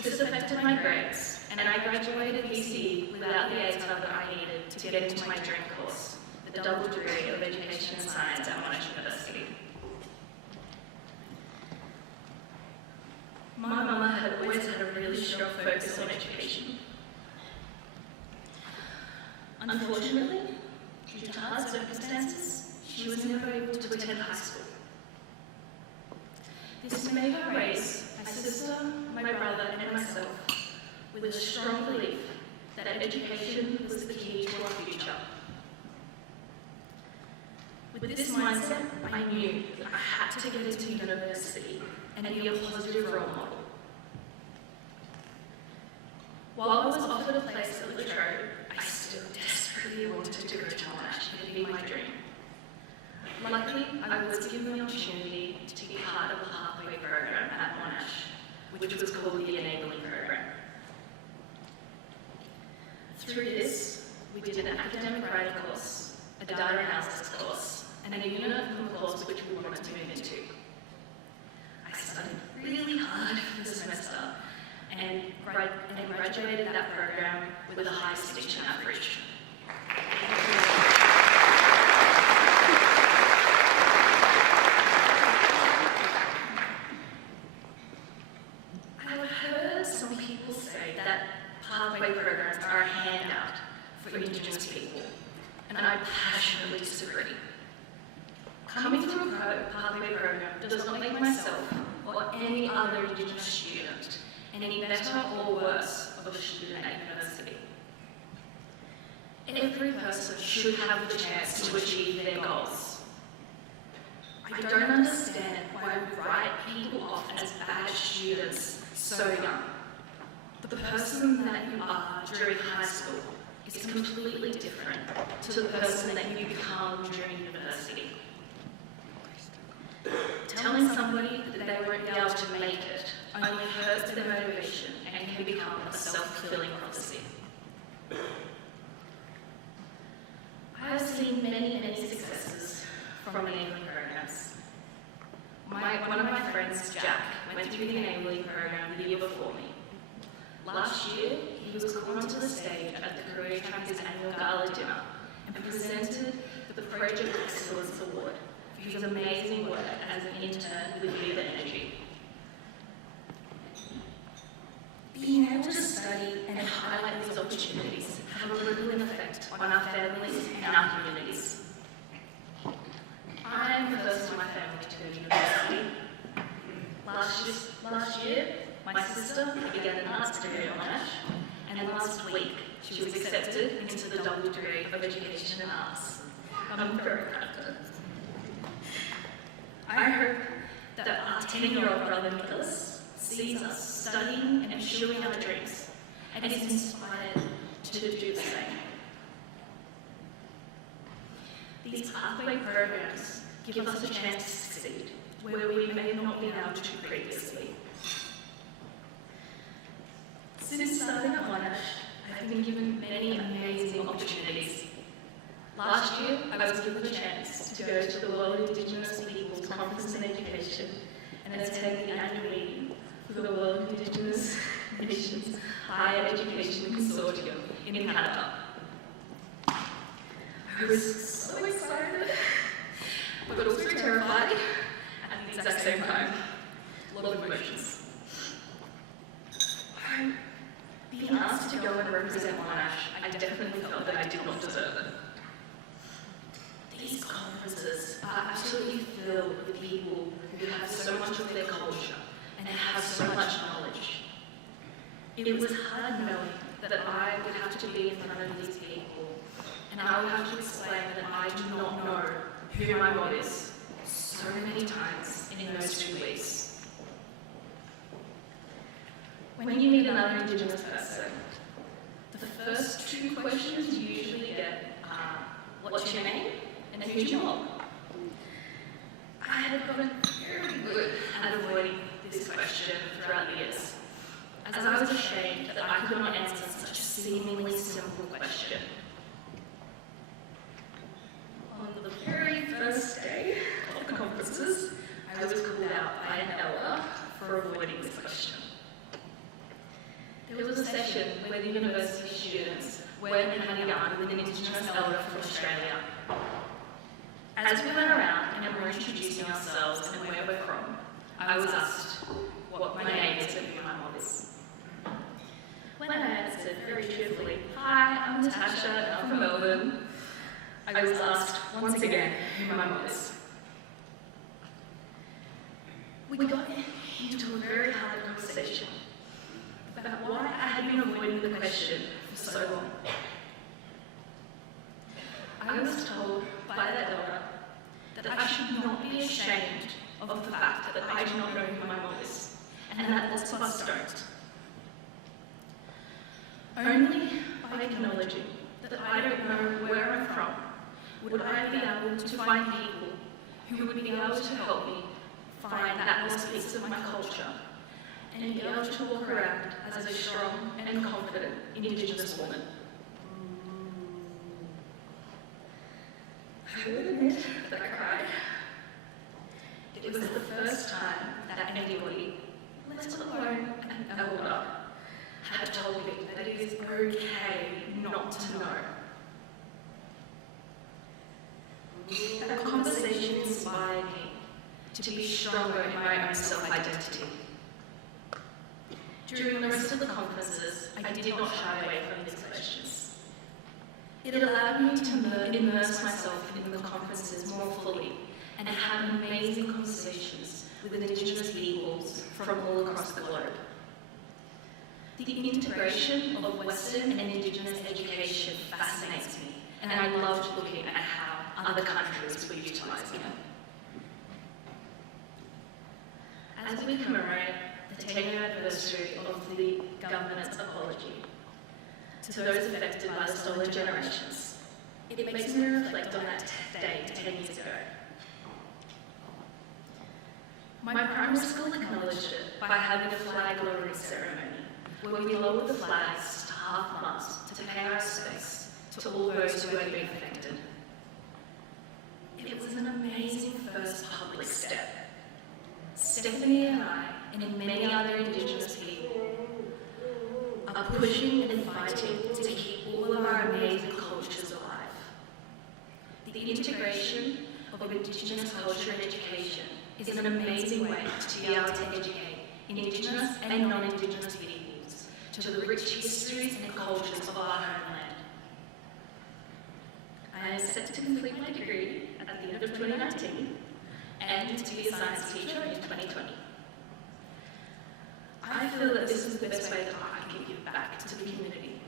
This affected my grades, and I graduated PCE without the ATAR that I needed to get into my dream course, the double degree of Education and Science at Monash University. My mama had always had a really strong focus on education. Unfortunately, due to hard circumstances, she was never able to attend high school. This made her raise my sister, my brother, and myself with a strong belief that education was the key to our future. With this mindset, I knew that I had to get into university and be a positive role model. While I was offered a place at Latrobe, I still desperately wanted to go to Monash and be my dream. Luckily, I was given the opportunity to be part of the pathway program at Monash, which was called the Enabling Program. Through this, we did an academic writing course, a data analysis course, and a unit from the course which we wanted to move into. I studied really hard for the semester and graduated that program with a high distinction average. I've heard some people say that pathway programs are a handout for Indigenous people, and I passionately disagree. Coming through a pathway program does not make myself or any other Indigenous student any better or worse of a student at university. Every person should have the chance to achieve their goals. I don't understand why we write people off as bad students so young. The person that you are during high school is completely different to the person that you become during university. Telling somebody that they won't be able to make it only hurts their motivation and can become a self-fulfilling prophecy. I have seen many successes from enabling programs. One of my friends, Jack, went through the enabling program the year before me. Last year, he was called onto the stage at the Career Trackers annual gala dinner and presented the Project Excellence Award for his amazing work as an intern with Viva Energy. Being able to study and highlight these opportunities have a rippling effect on our families and our communities. I am the first in my family to university. Last year, my sister began an arts degree at Monash, and last week she was accepted into the double degree of Education and Arts. I'm very proud of her. I hope that our 10-year-old brother Nicholas sees us studying and pursuing our dreams and is inspired to do the same. These pathway programs give us a chance to succeed where we may have not been able to previously. Since starting at Monash, I have been given many amazing opportunities. Last year, I was given the chance to go to the World Indigenous Peoples Conference in Education and attend the annual meeting for the World Indigenous Nations Higher Education Consortium in Canada. I was so excited, but also terrified at the exact same time. A lot of emotions. Being asked to go and represent Monash, I definitely felt that I did not deserve it. These conferences are absolutely filled with people who have so much of their culture and have so much knowledge. It was hard knowing that I would have to be in front of these people, and I would have to explain that I do not know who my God is so many times in those 2 weeks. When you meet another Indigenous person, the The first two questions you usually get are, what's your name and who's your mob? I had gotten very good at avoiding this question throughout the years, as I was ashamed that I could not answer such a seemingly simple question. On the very first day of the conferences, I was called out by an elder for avoiding this question. There was a session where the university students went and had a yarn with an Indigenous elder from Australia. As we went around and were introducing ourselves and where we're from, I was asked what my name is and who my mom is. When I answered very cheerfully, "Hi, I'm Natasha and I'm from Melbourne," I was asked once again who my mom is. We got into a very hard conversation about why I had been avoiding the question for so long. I was told by that elder that I should not be ashamed of the fact that I do not know who my mom is, and that lots of us don't. Only by acknowledging that I don't know where I'm from would I be able to find people who would be able to help me find that lost piece of my culture and be able to walk around as a strong and confident Indigenous woman. I will admit that I cried. It was the first time that anybody, let alone an elder, had told me that it is okay not to know. That conversation inspired me to be stronger in my own self-identity. During the rest of the conferences, I did not shy away from these questions. It allowed me to immerse myself in the conferences more fully and have amazing conversations with Indigenous peoples from all across the globe. The integration of Western and Indigenous education fascinates me, and I loved looking at how other countries were utilising it. As we commemorate the 10-year anniversary of the government's apology to those affected by the stolen generations, it makes me reflect on that day 10 years ago. My primary school acknowledged it by having a flag lowering ceremony, where we lowered the flags to half-mast to pay our respects to all those who had been affected. It was an amazing first public step. Stephanie and I, and many other Indigenous people, are pushing and fighting to keep all of our amazing cultures alive. The integration of Indigenous culture and education is an amazing way to be able to educate Indigenous and non-Indigenous peoples to the rich histories and cultures of our homeland. I am set to complete my degree at the end of 2019 and to be a science teacher in 2020. I feel that this is the best way that I can give back to the community.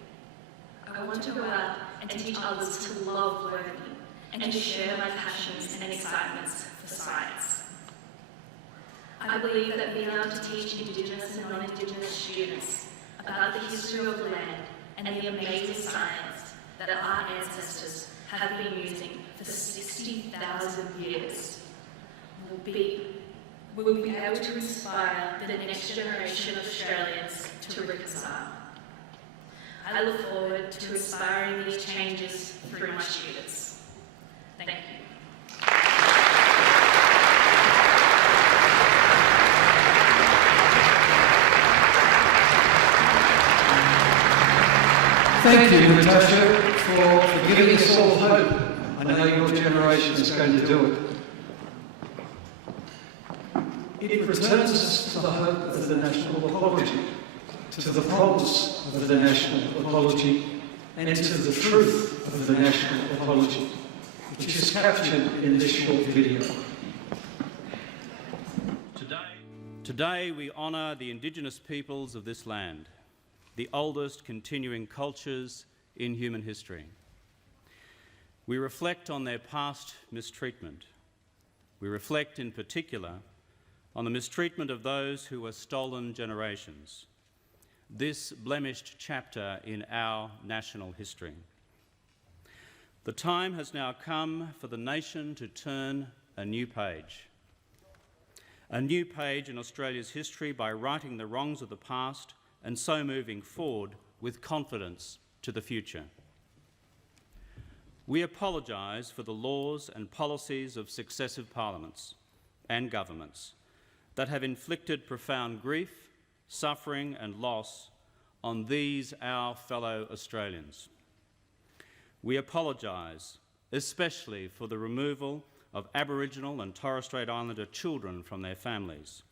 I want to go out and teach others to love learning and to share my passions and excitements for science. I believe that being able to teach Indigenous and non-Indigenous students about the history of the land and the amazing science that our ancestors have been using for 60,000 years will be able to inspire the next generation of Australians to reconcile. I look forward to inspiring these changes through my students. Thank you. Thank you, Natasha, for giving us all hope. I know your generation is going to do it. It returns us to the hope of the national apology, to the promise of the national apology, and to the truth of the national apology, which is captured in this short video. Today we honour the Indigenous peoples of this land, the oldest continuing cultures in human history. We reflect on their past mistreatment. We reflect in particular on the mistreatment of those who were stolen generations, this blemished chapter in our national history. The time has now come for the nation to turn a new page in Australia's history by righting the wrongs of the past and so moving forward with confidence to the future. We apologise for the laws and policies of successive parliaments and governments that have inflicted profound grief, suffering and loss on these our fellow Australians. We apologise especially for the removal of Aboriginal and Torres Strait Islander children from their families,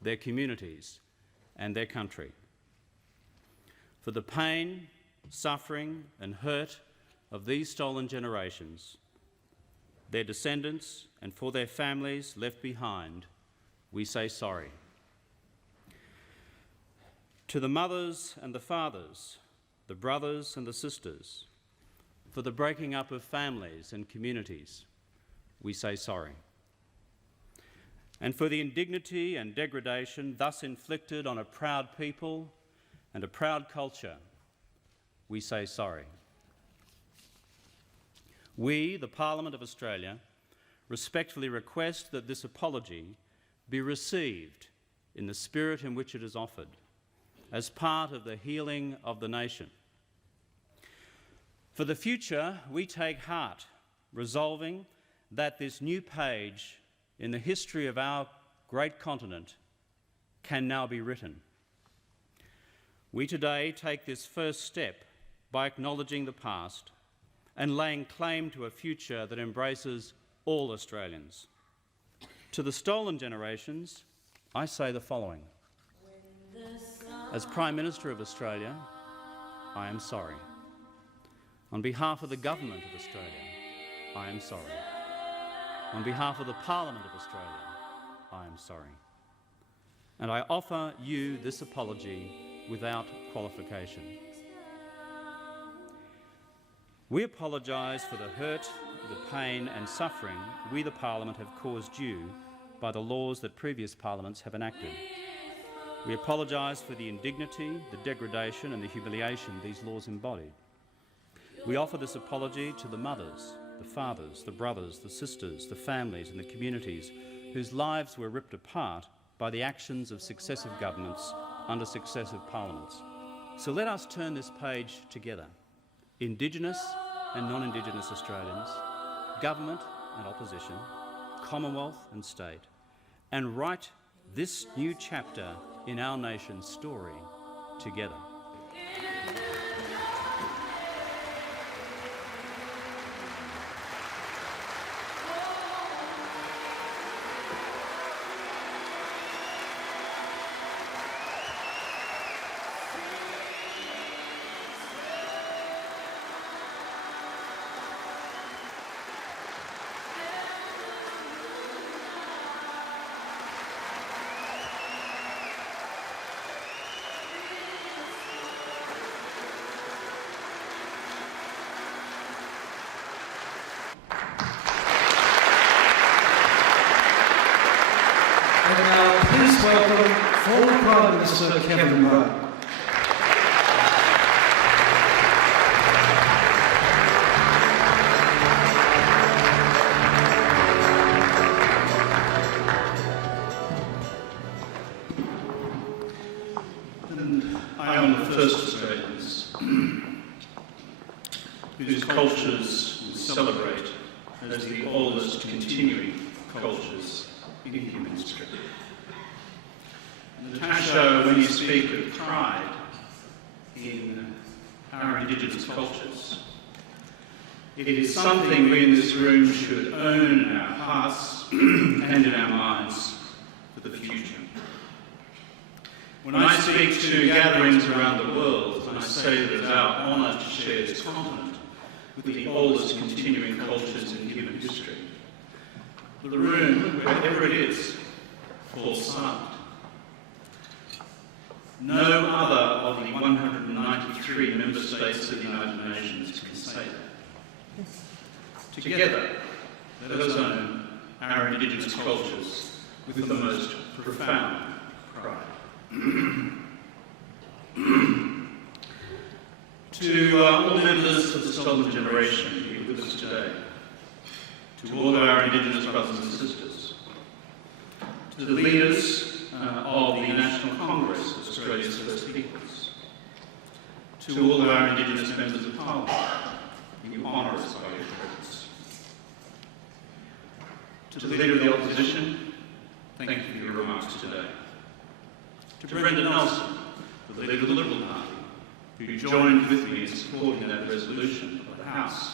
their communities and their country, for the pain, suffering and hurt of these stolen generations, their descendants and for their families left behind, we say sorry. To the mothers and the fathers, the brothers and the sisters, for the breaking up of families and communities, we say sorry. And for the indignity and degradation thus inflicted on a proud people and a proud culture, we say sorry. We, the Parliament of Australia, respectfully request that this apology be received in the spirit in which it is offered, as part of the healing of the nation. For the future, we take heart, resolving that this new page in the history of our great continent can now be written. We today take this first step by acknowledging the past and laying claim to a future that embraces all Australians. To the stolen generations, I say the following. As Prime Minister of Australia, I am sorry. On behalf of the Government of Australia, I am sorry. On behalf of the Parliament of Australia, I am sorry. And I offer you this apology without qualification. We apologise for the hurt, the pain and suffering we, the Parliament, have caused you by the laws that previous Parliaments have enacted. We apologise for the indignity, the degradation and the humiliation these laws embodied. We offer this apology to the mothers, the fathers, the brothers, the sisters, the families and the communities whose lives were ripped apart by the actions of successive governments under successive parliaments. So let us turn this page together, Indigenous and non-Indigenous Australians, government and opposition, Commonwealth and state, and write this new chapter in our nation's story together. Please welcome former Prime Minister Kevin Rudd. And I am the first Australians whose cultures we celebrate as the oldest continuing cultures in human history. Natasha, when you speak of pride in our Indigenous cultures, it is something we in this room should own in our hearts and in our minds for the future. When I speak to gatherings around the world, I say that it is our honour to share this continent with the oldest continuing cultures in human history. The room, wherever it is, falls silent. No other of the 193 member states of the United Nations can say that. Together, let us own our Indigenous cultures with the most profound pride. To all members of the solemn generation here with us today, to all of our Indigenous brothers and sisters, to the leaders of the National Congress of Australia's First Peoples, to all of our Indigenous members of Parliament, you honour us by your presence. To the Leader of the Opposition, thank you for your remarks today. To Brendan Nelson, the Leader of the Liberal Party, who joined with me in supporting that resolution of the House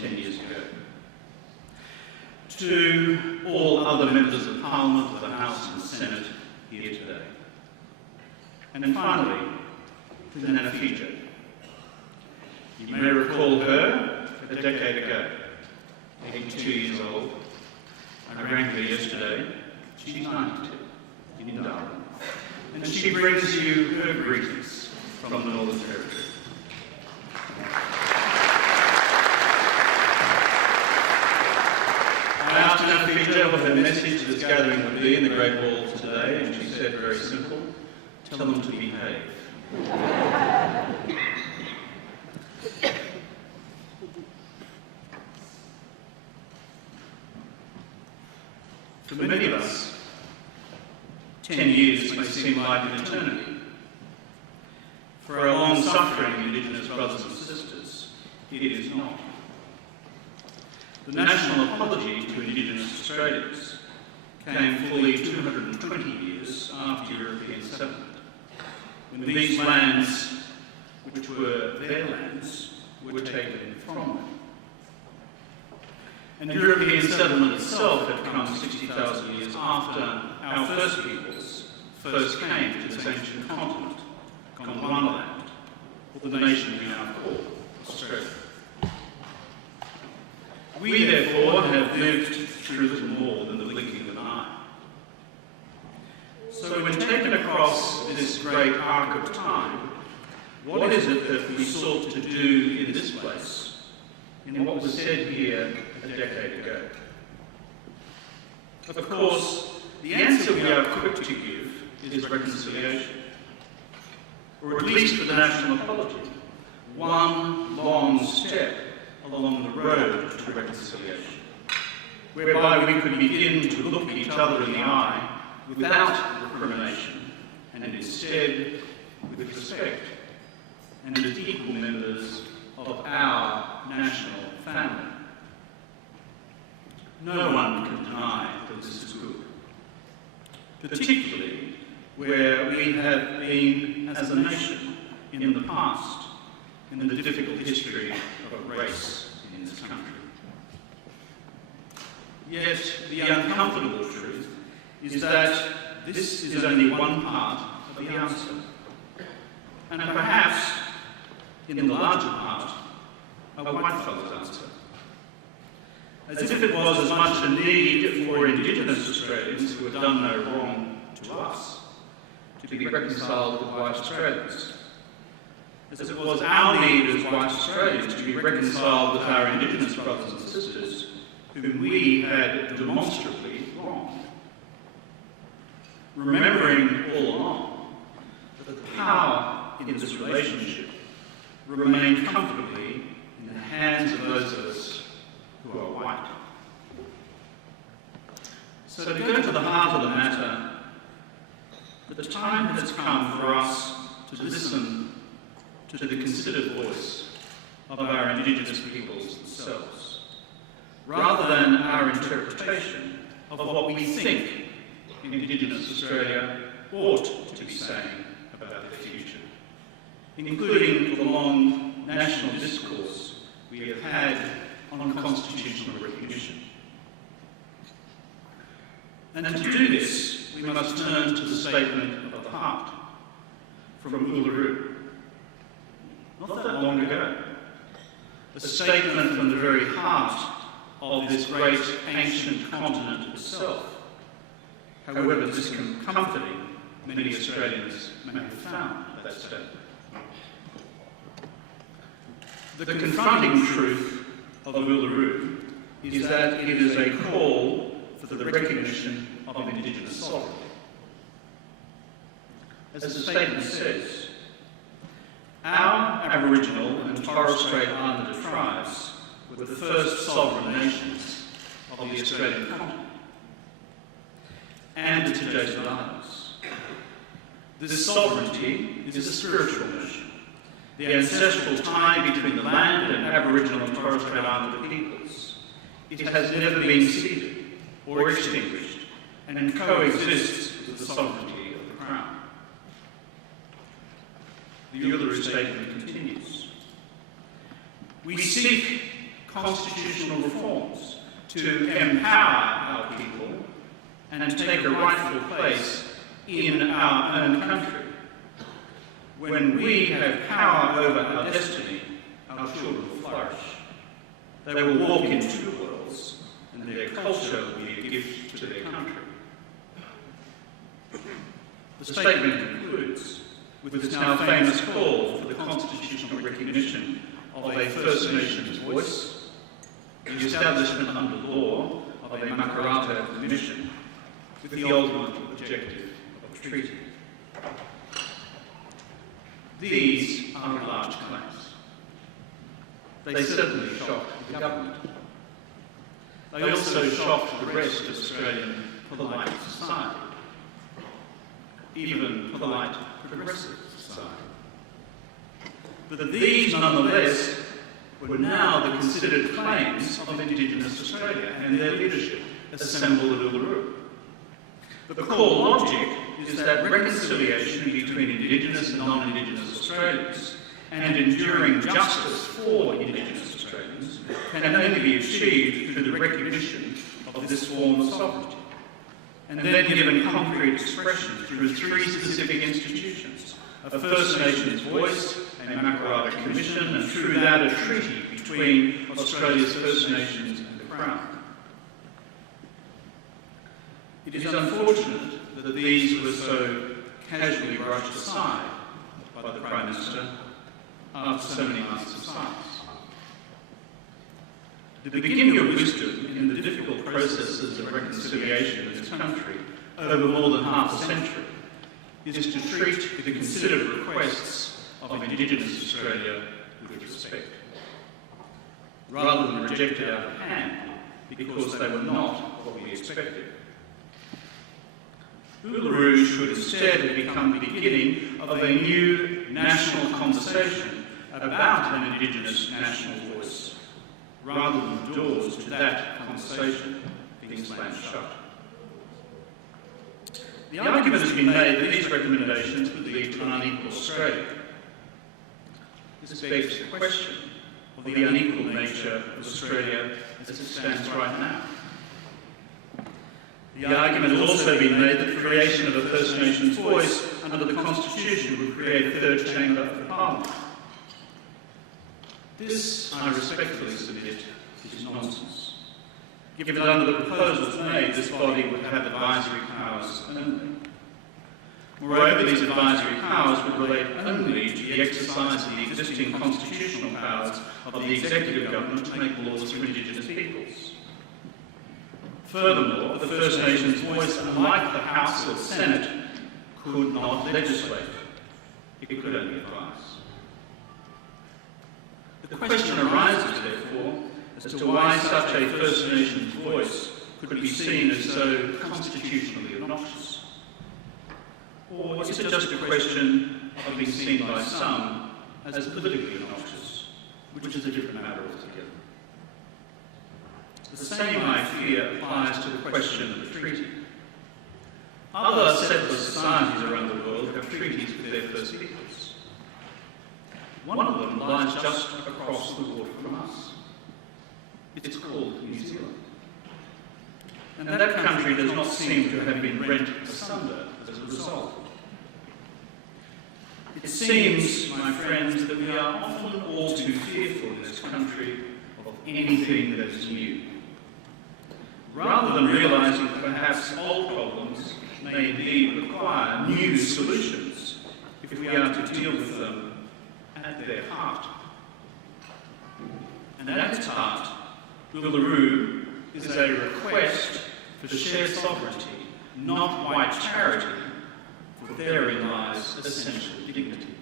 10 years ago. To all other members of Parliament, of the House and the Senate here today. And finally, to Nana Fija. You may recall her a decade ago, 82 years old. I rang her yesterday. She's 92 in Darwin. And she brings you her greetings from the Northern Territory. I asked Nana Fija what her message to this gathering would be in the Great Hall today, and she said, very simple, tell them to behave. For many of us, 10 years may seem like an eternity. For our long-suffering Indigenous brothers and sisters, it is not. The national apology to Indigenous Australians came fully 220 years after European settlement, when these lands, which were their lands, were taken from them. And European settlement itself had come 60,000 years after our first peoples first came to this ancient continent, Gondwanaland, or the nation we now call Australia. We, therefore, have lived through little more than the blinking of an eye. So when taken across this great arc of time, what is it that we sought to do in this place, in what was said here a decade ago? Of course, the answer we are quick to give is reconciliation, or at least for the national apology, one long step along the road to reconciliation, whereby we could begin to look each other in the eye without recrimination, and instead with respect, and as equal members of our national family. No one can deny that this is good, particularly where we have been as a nation in the past, in the difficult history of race in this country. Yet the uncomfortable truth is that this is only one part of the answer, and perhaps, in the larger part, a whitefellow's answer. As if it was as much a need for Indigenous Australians who had done no wrong to us to be reconciled with white Australians, as it was our need as white Australians to be reconciled with our Indigenous brothers and sisters whom we had demonstrably wronged. Remembering all along that the power in this relationship remained comfortably in the hands of those of us who are white. So to go to the heart of the matter, the time has come for us to listen to the considered voice of our Indigenous peoples themselves, rather than our interpretation of what we think Indigenous Australia ought to be saying about the future, including the long national discourse we have had on constitutional recognition. And to do this, we must turn to the statement of the heart from Uluru, not that long ago, a statement from the very heart of this great ancient continent itself, however discomforting many Australians may have found that statement. The confronting truth of Uluru is that it is a call for the recognition of Indigenous sovereignty. As the statement says, Aboriginal and Torres Strait Islander tribes were the first sovereign nations of the Australian continent and its adjacent islands. This sovereignty is a spiritual notion. The ancestral tie between the land and Aboriginal and Torres Strait Islander peoples. It has never been ceded or extinguished and coexists with the sovereignty of the Crown. The Uluru Statement continues. We seek constitutional reforms to empower our people and take a rightful place in our own country. When we have power over our destiny, our children will flourish. They will walk in two worlds, and their culture will be a gift to their country. The statement concludes with its now famous call for the constitutional recognition of a First Nations voice, the establishment under law of a Makarrata Commission, with the ultimate objective of the treaty. These are large claims. They certainly shocked the government. They also shocked the rest of Australian polite society, even polite progressive society. But these, nonetheless, were now the considered claims of Indigenous Australia and their leadership assembled at Uluru. The core logic is that reconciliation between Indigenous and non-Indigenous Australians and enduring justice for Indigenous Australians can only be achieved through the recognition of this form of sovereignty, and then given concrete expression through three specific institutions: a First Nations voice, a Makarrata Commission, and through that a treaty between Australia's First Nations and the Crown. It is unfortunate that these were so casually brushed aside by the Prime Minister after so many months of silence. The beginning of wisdom in the difficult processes of reconciliation in this country over more than half a century is to treat the considered requests of Indigenous Australia with respect, rather than reject it out of hand because they were not what we expected. Uluru should instead have become the beginning of a new national conversation about an Indigenous national voice, rather than doors to that conversation being slammed shut. The argument has been made that these recommendations would lead to an unequal Australia. This begs the question of the unequal nature of Australia as it stands right now. The argument has also been made that the creation of a First Nations voice under the Constitution would create a third chamber of Parliament. This, I respectfully submit, is nonsense. Given that under the proposals made, this body would have advisory powers only. Moreover, these advisory powers would relate only to the exercise of the existing constitutional powers of the executive government to make laws for Indigenous peoples. Furthermore, the First Nations voice, unlike the House or Senate, could not legislate. It could only advise. The question arises, therefore, as to why such a First Nations voice could be seen as so constitutionally obnoxious. Or is it just a question of being seen by some as politically obnoxious, which is a different matter altogether? The same, I fear, applies to the question of the treaty. Other settler societies around the world have treaties with their First Peoples. One of them lies just across the water from us. It's called New Zealand. And that country does not seem to have been rent asunder as a result. It seems, my friends, that we are often all too fearful in this country of anything that is new, rather than realising that perhaps old problems may indeed require new solutions if we are to deal with them at their heart. And at its heart, Uluru is a request for shared sovereignty, not white charity, for therein lies essential dignity.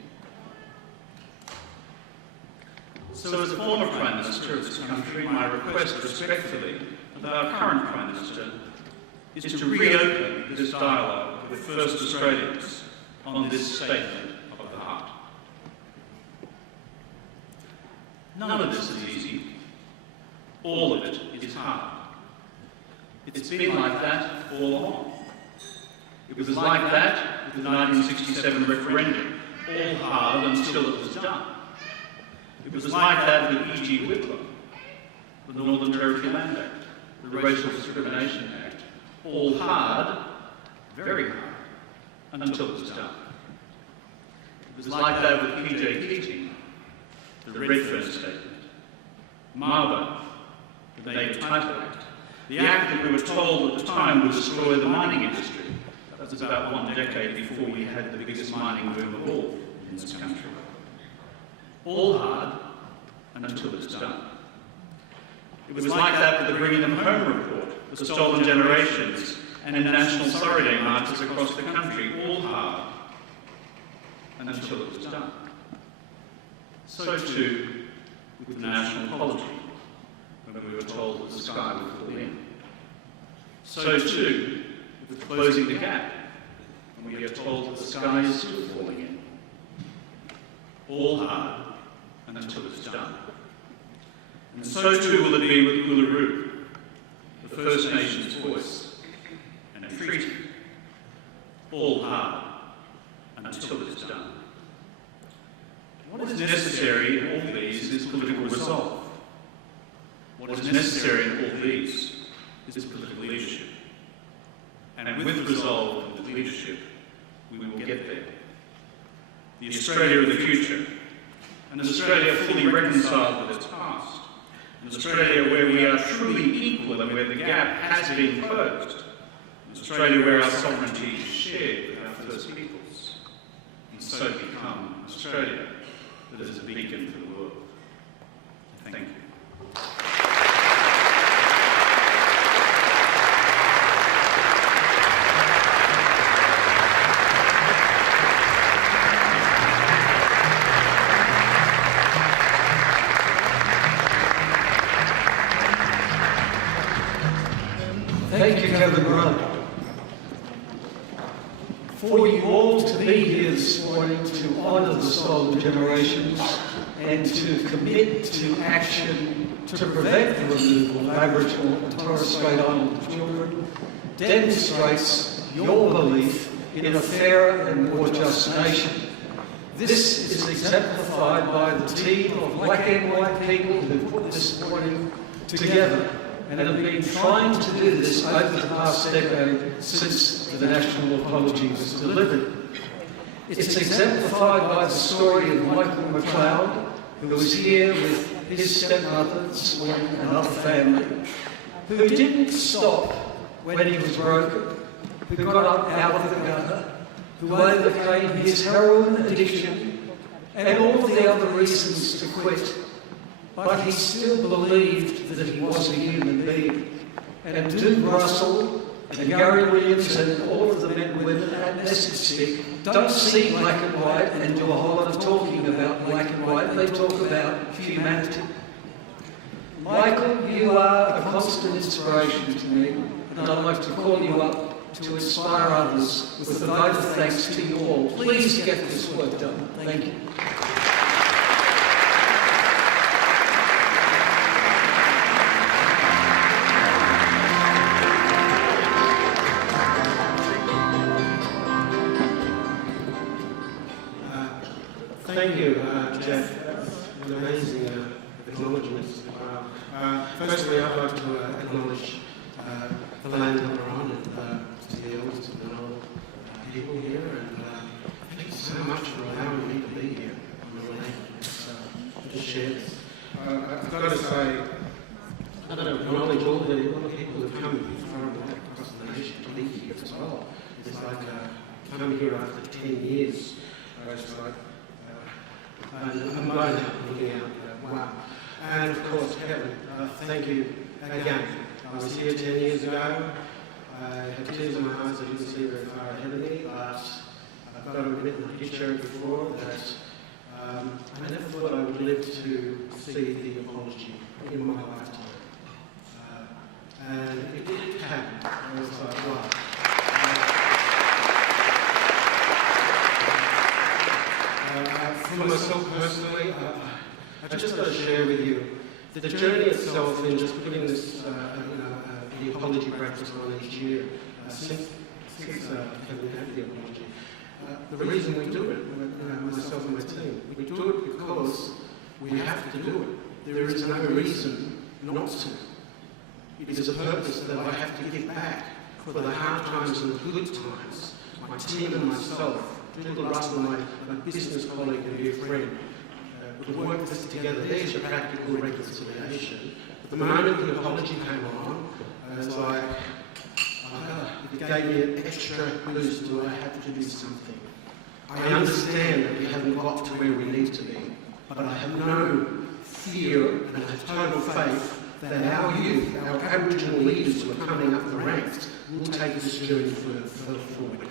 So as a former Prime Minister of this country, my request respectfully of our current Prime Minister is to reopen this dialogue with First Australians on this statement of the heart. None of this is easy. All of it is hard. It's been like that all along. It was like that with the 1967 referendum, all hard until it was done. It was like that with E.G. Whitlam, the Northern Territory Land Act, the Racial Discrimination Act, all hard, very hard, until it was done. It was like that with P.J. Keating, the Redfern Statement, Mabo, the Native Title Act, the act that we were told at the time would destroy the mining industry. That was about 1 decade before we had the biggest mining boom of all in this country. All hard until it's done. It was like that with the Bringing Them Home report, the Stolen Generations, and the National Sorry Day marches across the country. All hard until it was done. So too with the national apology, when we were told that the sky would fall in. So too with closing the gap, when we are told that the sky is still falling in. All hard until it's done. And so too will it be with Uluru, the First Nations voice, and a treaty. All hard until it's done. What is necessary in all these is political resolve. What is necessary in all these is political leadership. And with resolve and with leadership, we will get there. The Australia of the future, an Australia fully reconciled with its past, an Australia where we are truly equal and where the gap has been closed, an Australia where our sovereignty is shared with our First Peoples, and so become Australia that is a beacon for the world. Thank you. Thank you, Kevin Grant. For you all to be here this morning to honour the stolen generations and to commit to action to prevent the removal of Aboriginal and Torres Strait Islander children demonstrates your belief in a fairer and more just nation. This is exemplified by the team of black and white people who put this morning together and have been trying to do this over the past decade since the national apology was delivered. It's exemplified by the story of Michael McLeod, who was here with his stepmother this morning and other family, who didn't stop when he was broken, who got up out of the gutter, who overcame his heroin addiction and all of the other reasons to quit. But he still believed that he was a human being. And Duke Russell and Gary Williams and all of the men and women at Message Stick don't see black and white and do a whole lot of talking about black and white. They talk about humanity. Michael, you are a constant inspiration to me, and I'd like to call you up to inspire others with a vote of thanks to you all. Please get this work done. Thank you. Thank you, Jeff. An amazing acknowledgement. Firstly, I'd like to acknowledge the land that we're on and to the elders and the old people here. And thank you so much for allowing me to be here on the land to share this. I've got to say, I've got to acknowledge all the people who've come from across the nation to be here as well. It's like coming here after 10 years. It's like, I'm blown out looking out. Wow. And of course, Kevin, thank you again. I was here 10 years ago. I had tears in my eyes. I didn't see very far ahead of me, but I've got to admit, and I've shared before, that I never thought I would live to see the apology in my lifetime. And it did happen. I was like, wow. For myself personally, I just got to share with you the journey itself in just putting this, the apology practice on each year since having had the apology. The reason we do it, myself and my team, we do it because we have to do it. There is no reason not to. It is a purpose that I have to give back for the hard times and the good times. My team and myself, Douglas Russell, my business colleague and dear friend, would work this together. There's your practical reconciliation. But the moment the apology came on, it's like, it gave me an extra boost. Do I have to do something? I understand that we haven't got to where we need to be, but I have no fear and I have total faith that our youth, our Aboriginal leaders who are coming up the ranks, will take this journey further forward.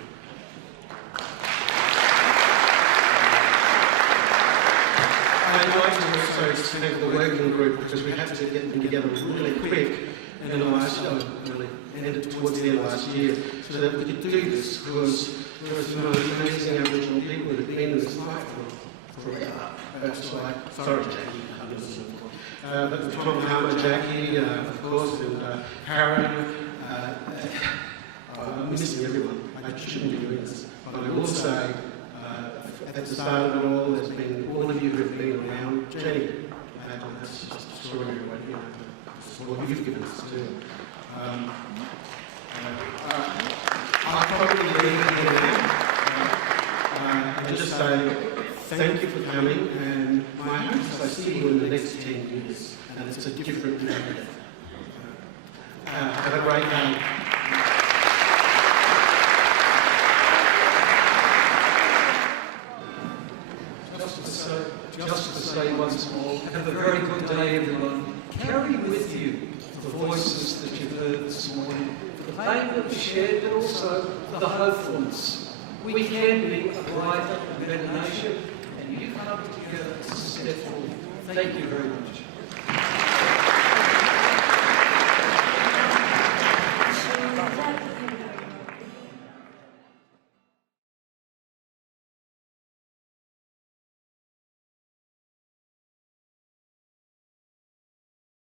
I'd like to also thank the working group because we had to get them together really quick and really ended towards the end of last year so that we could do this because there are some amazing Aboriginal people that have been in this fight for forever. That's like, sorry Jackie, but Tom Harmer, Jackie, of course, and Karen. I'm missing everyone. I shouldn't be doing this. But I will say, at the start of it all, there's been all of you who have been around. Jenny, that's just extraordinary, what you've given us too. I'll probably leave it here now and just say thank you for coming, and my hope is I see you in the next 10 years, and it's a different narrative. Have a great day. Just to say once more, have a very good day, everyone. Carry with you the voices that you've heard this morning, the pain that we shared, but also the hopefulness. We can be a brighter and better nation, and you come together as a step forward. Thank you very much.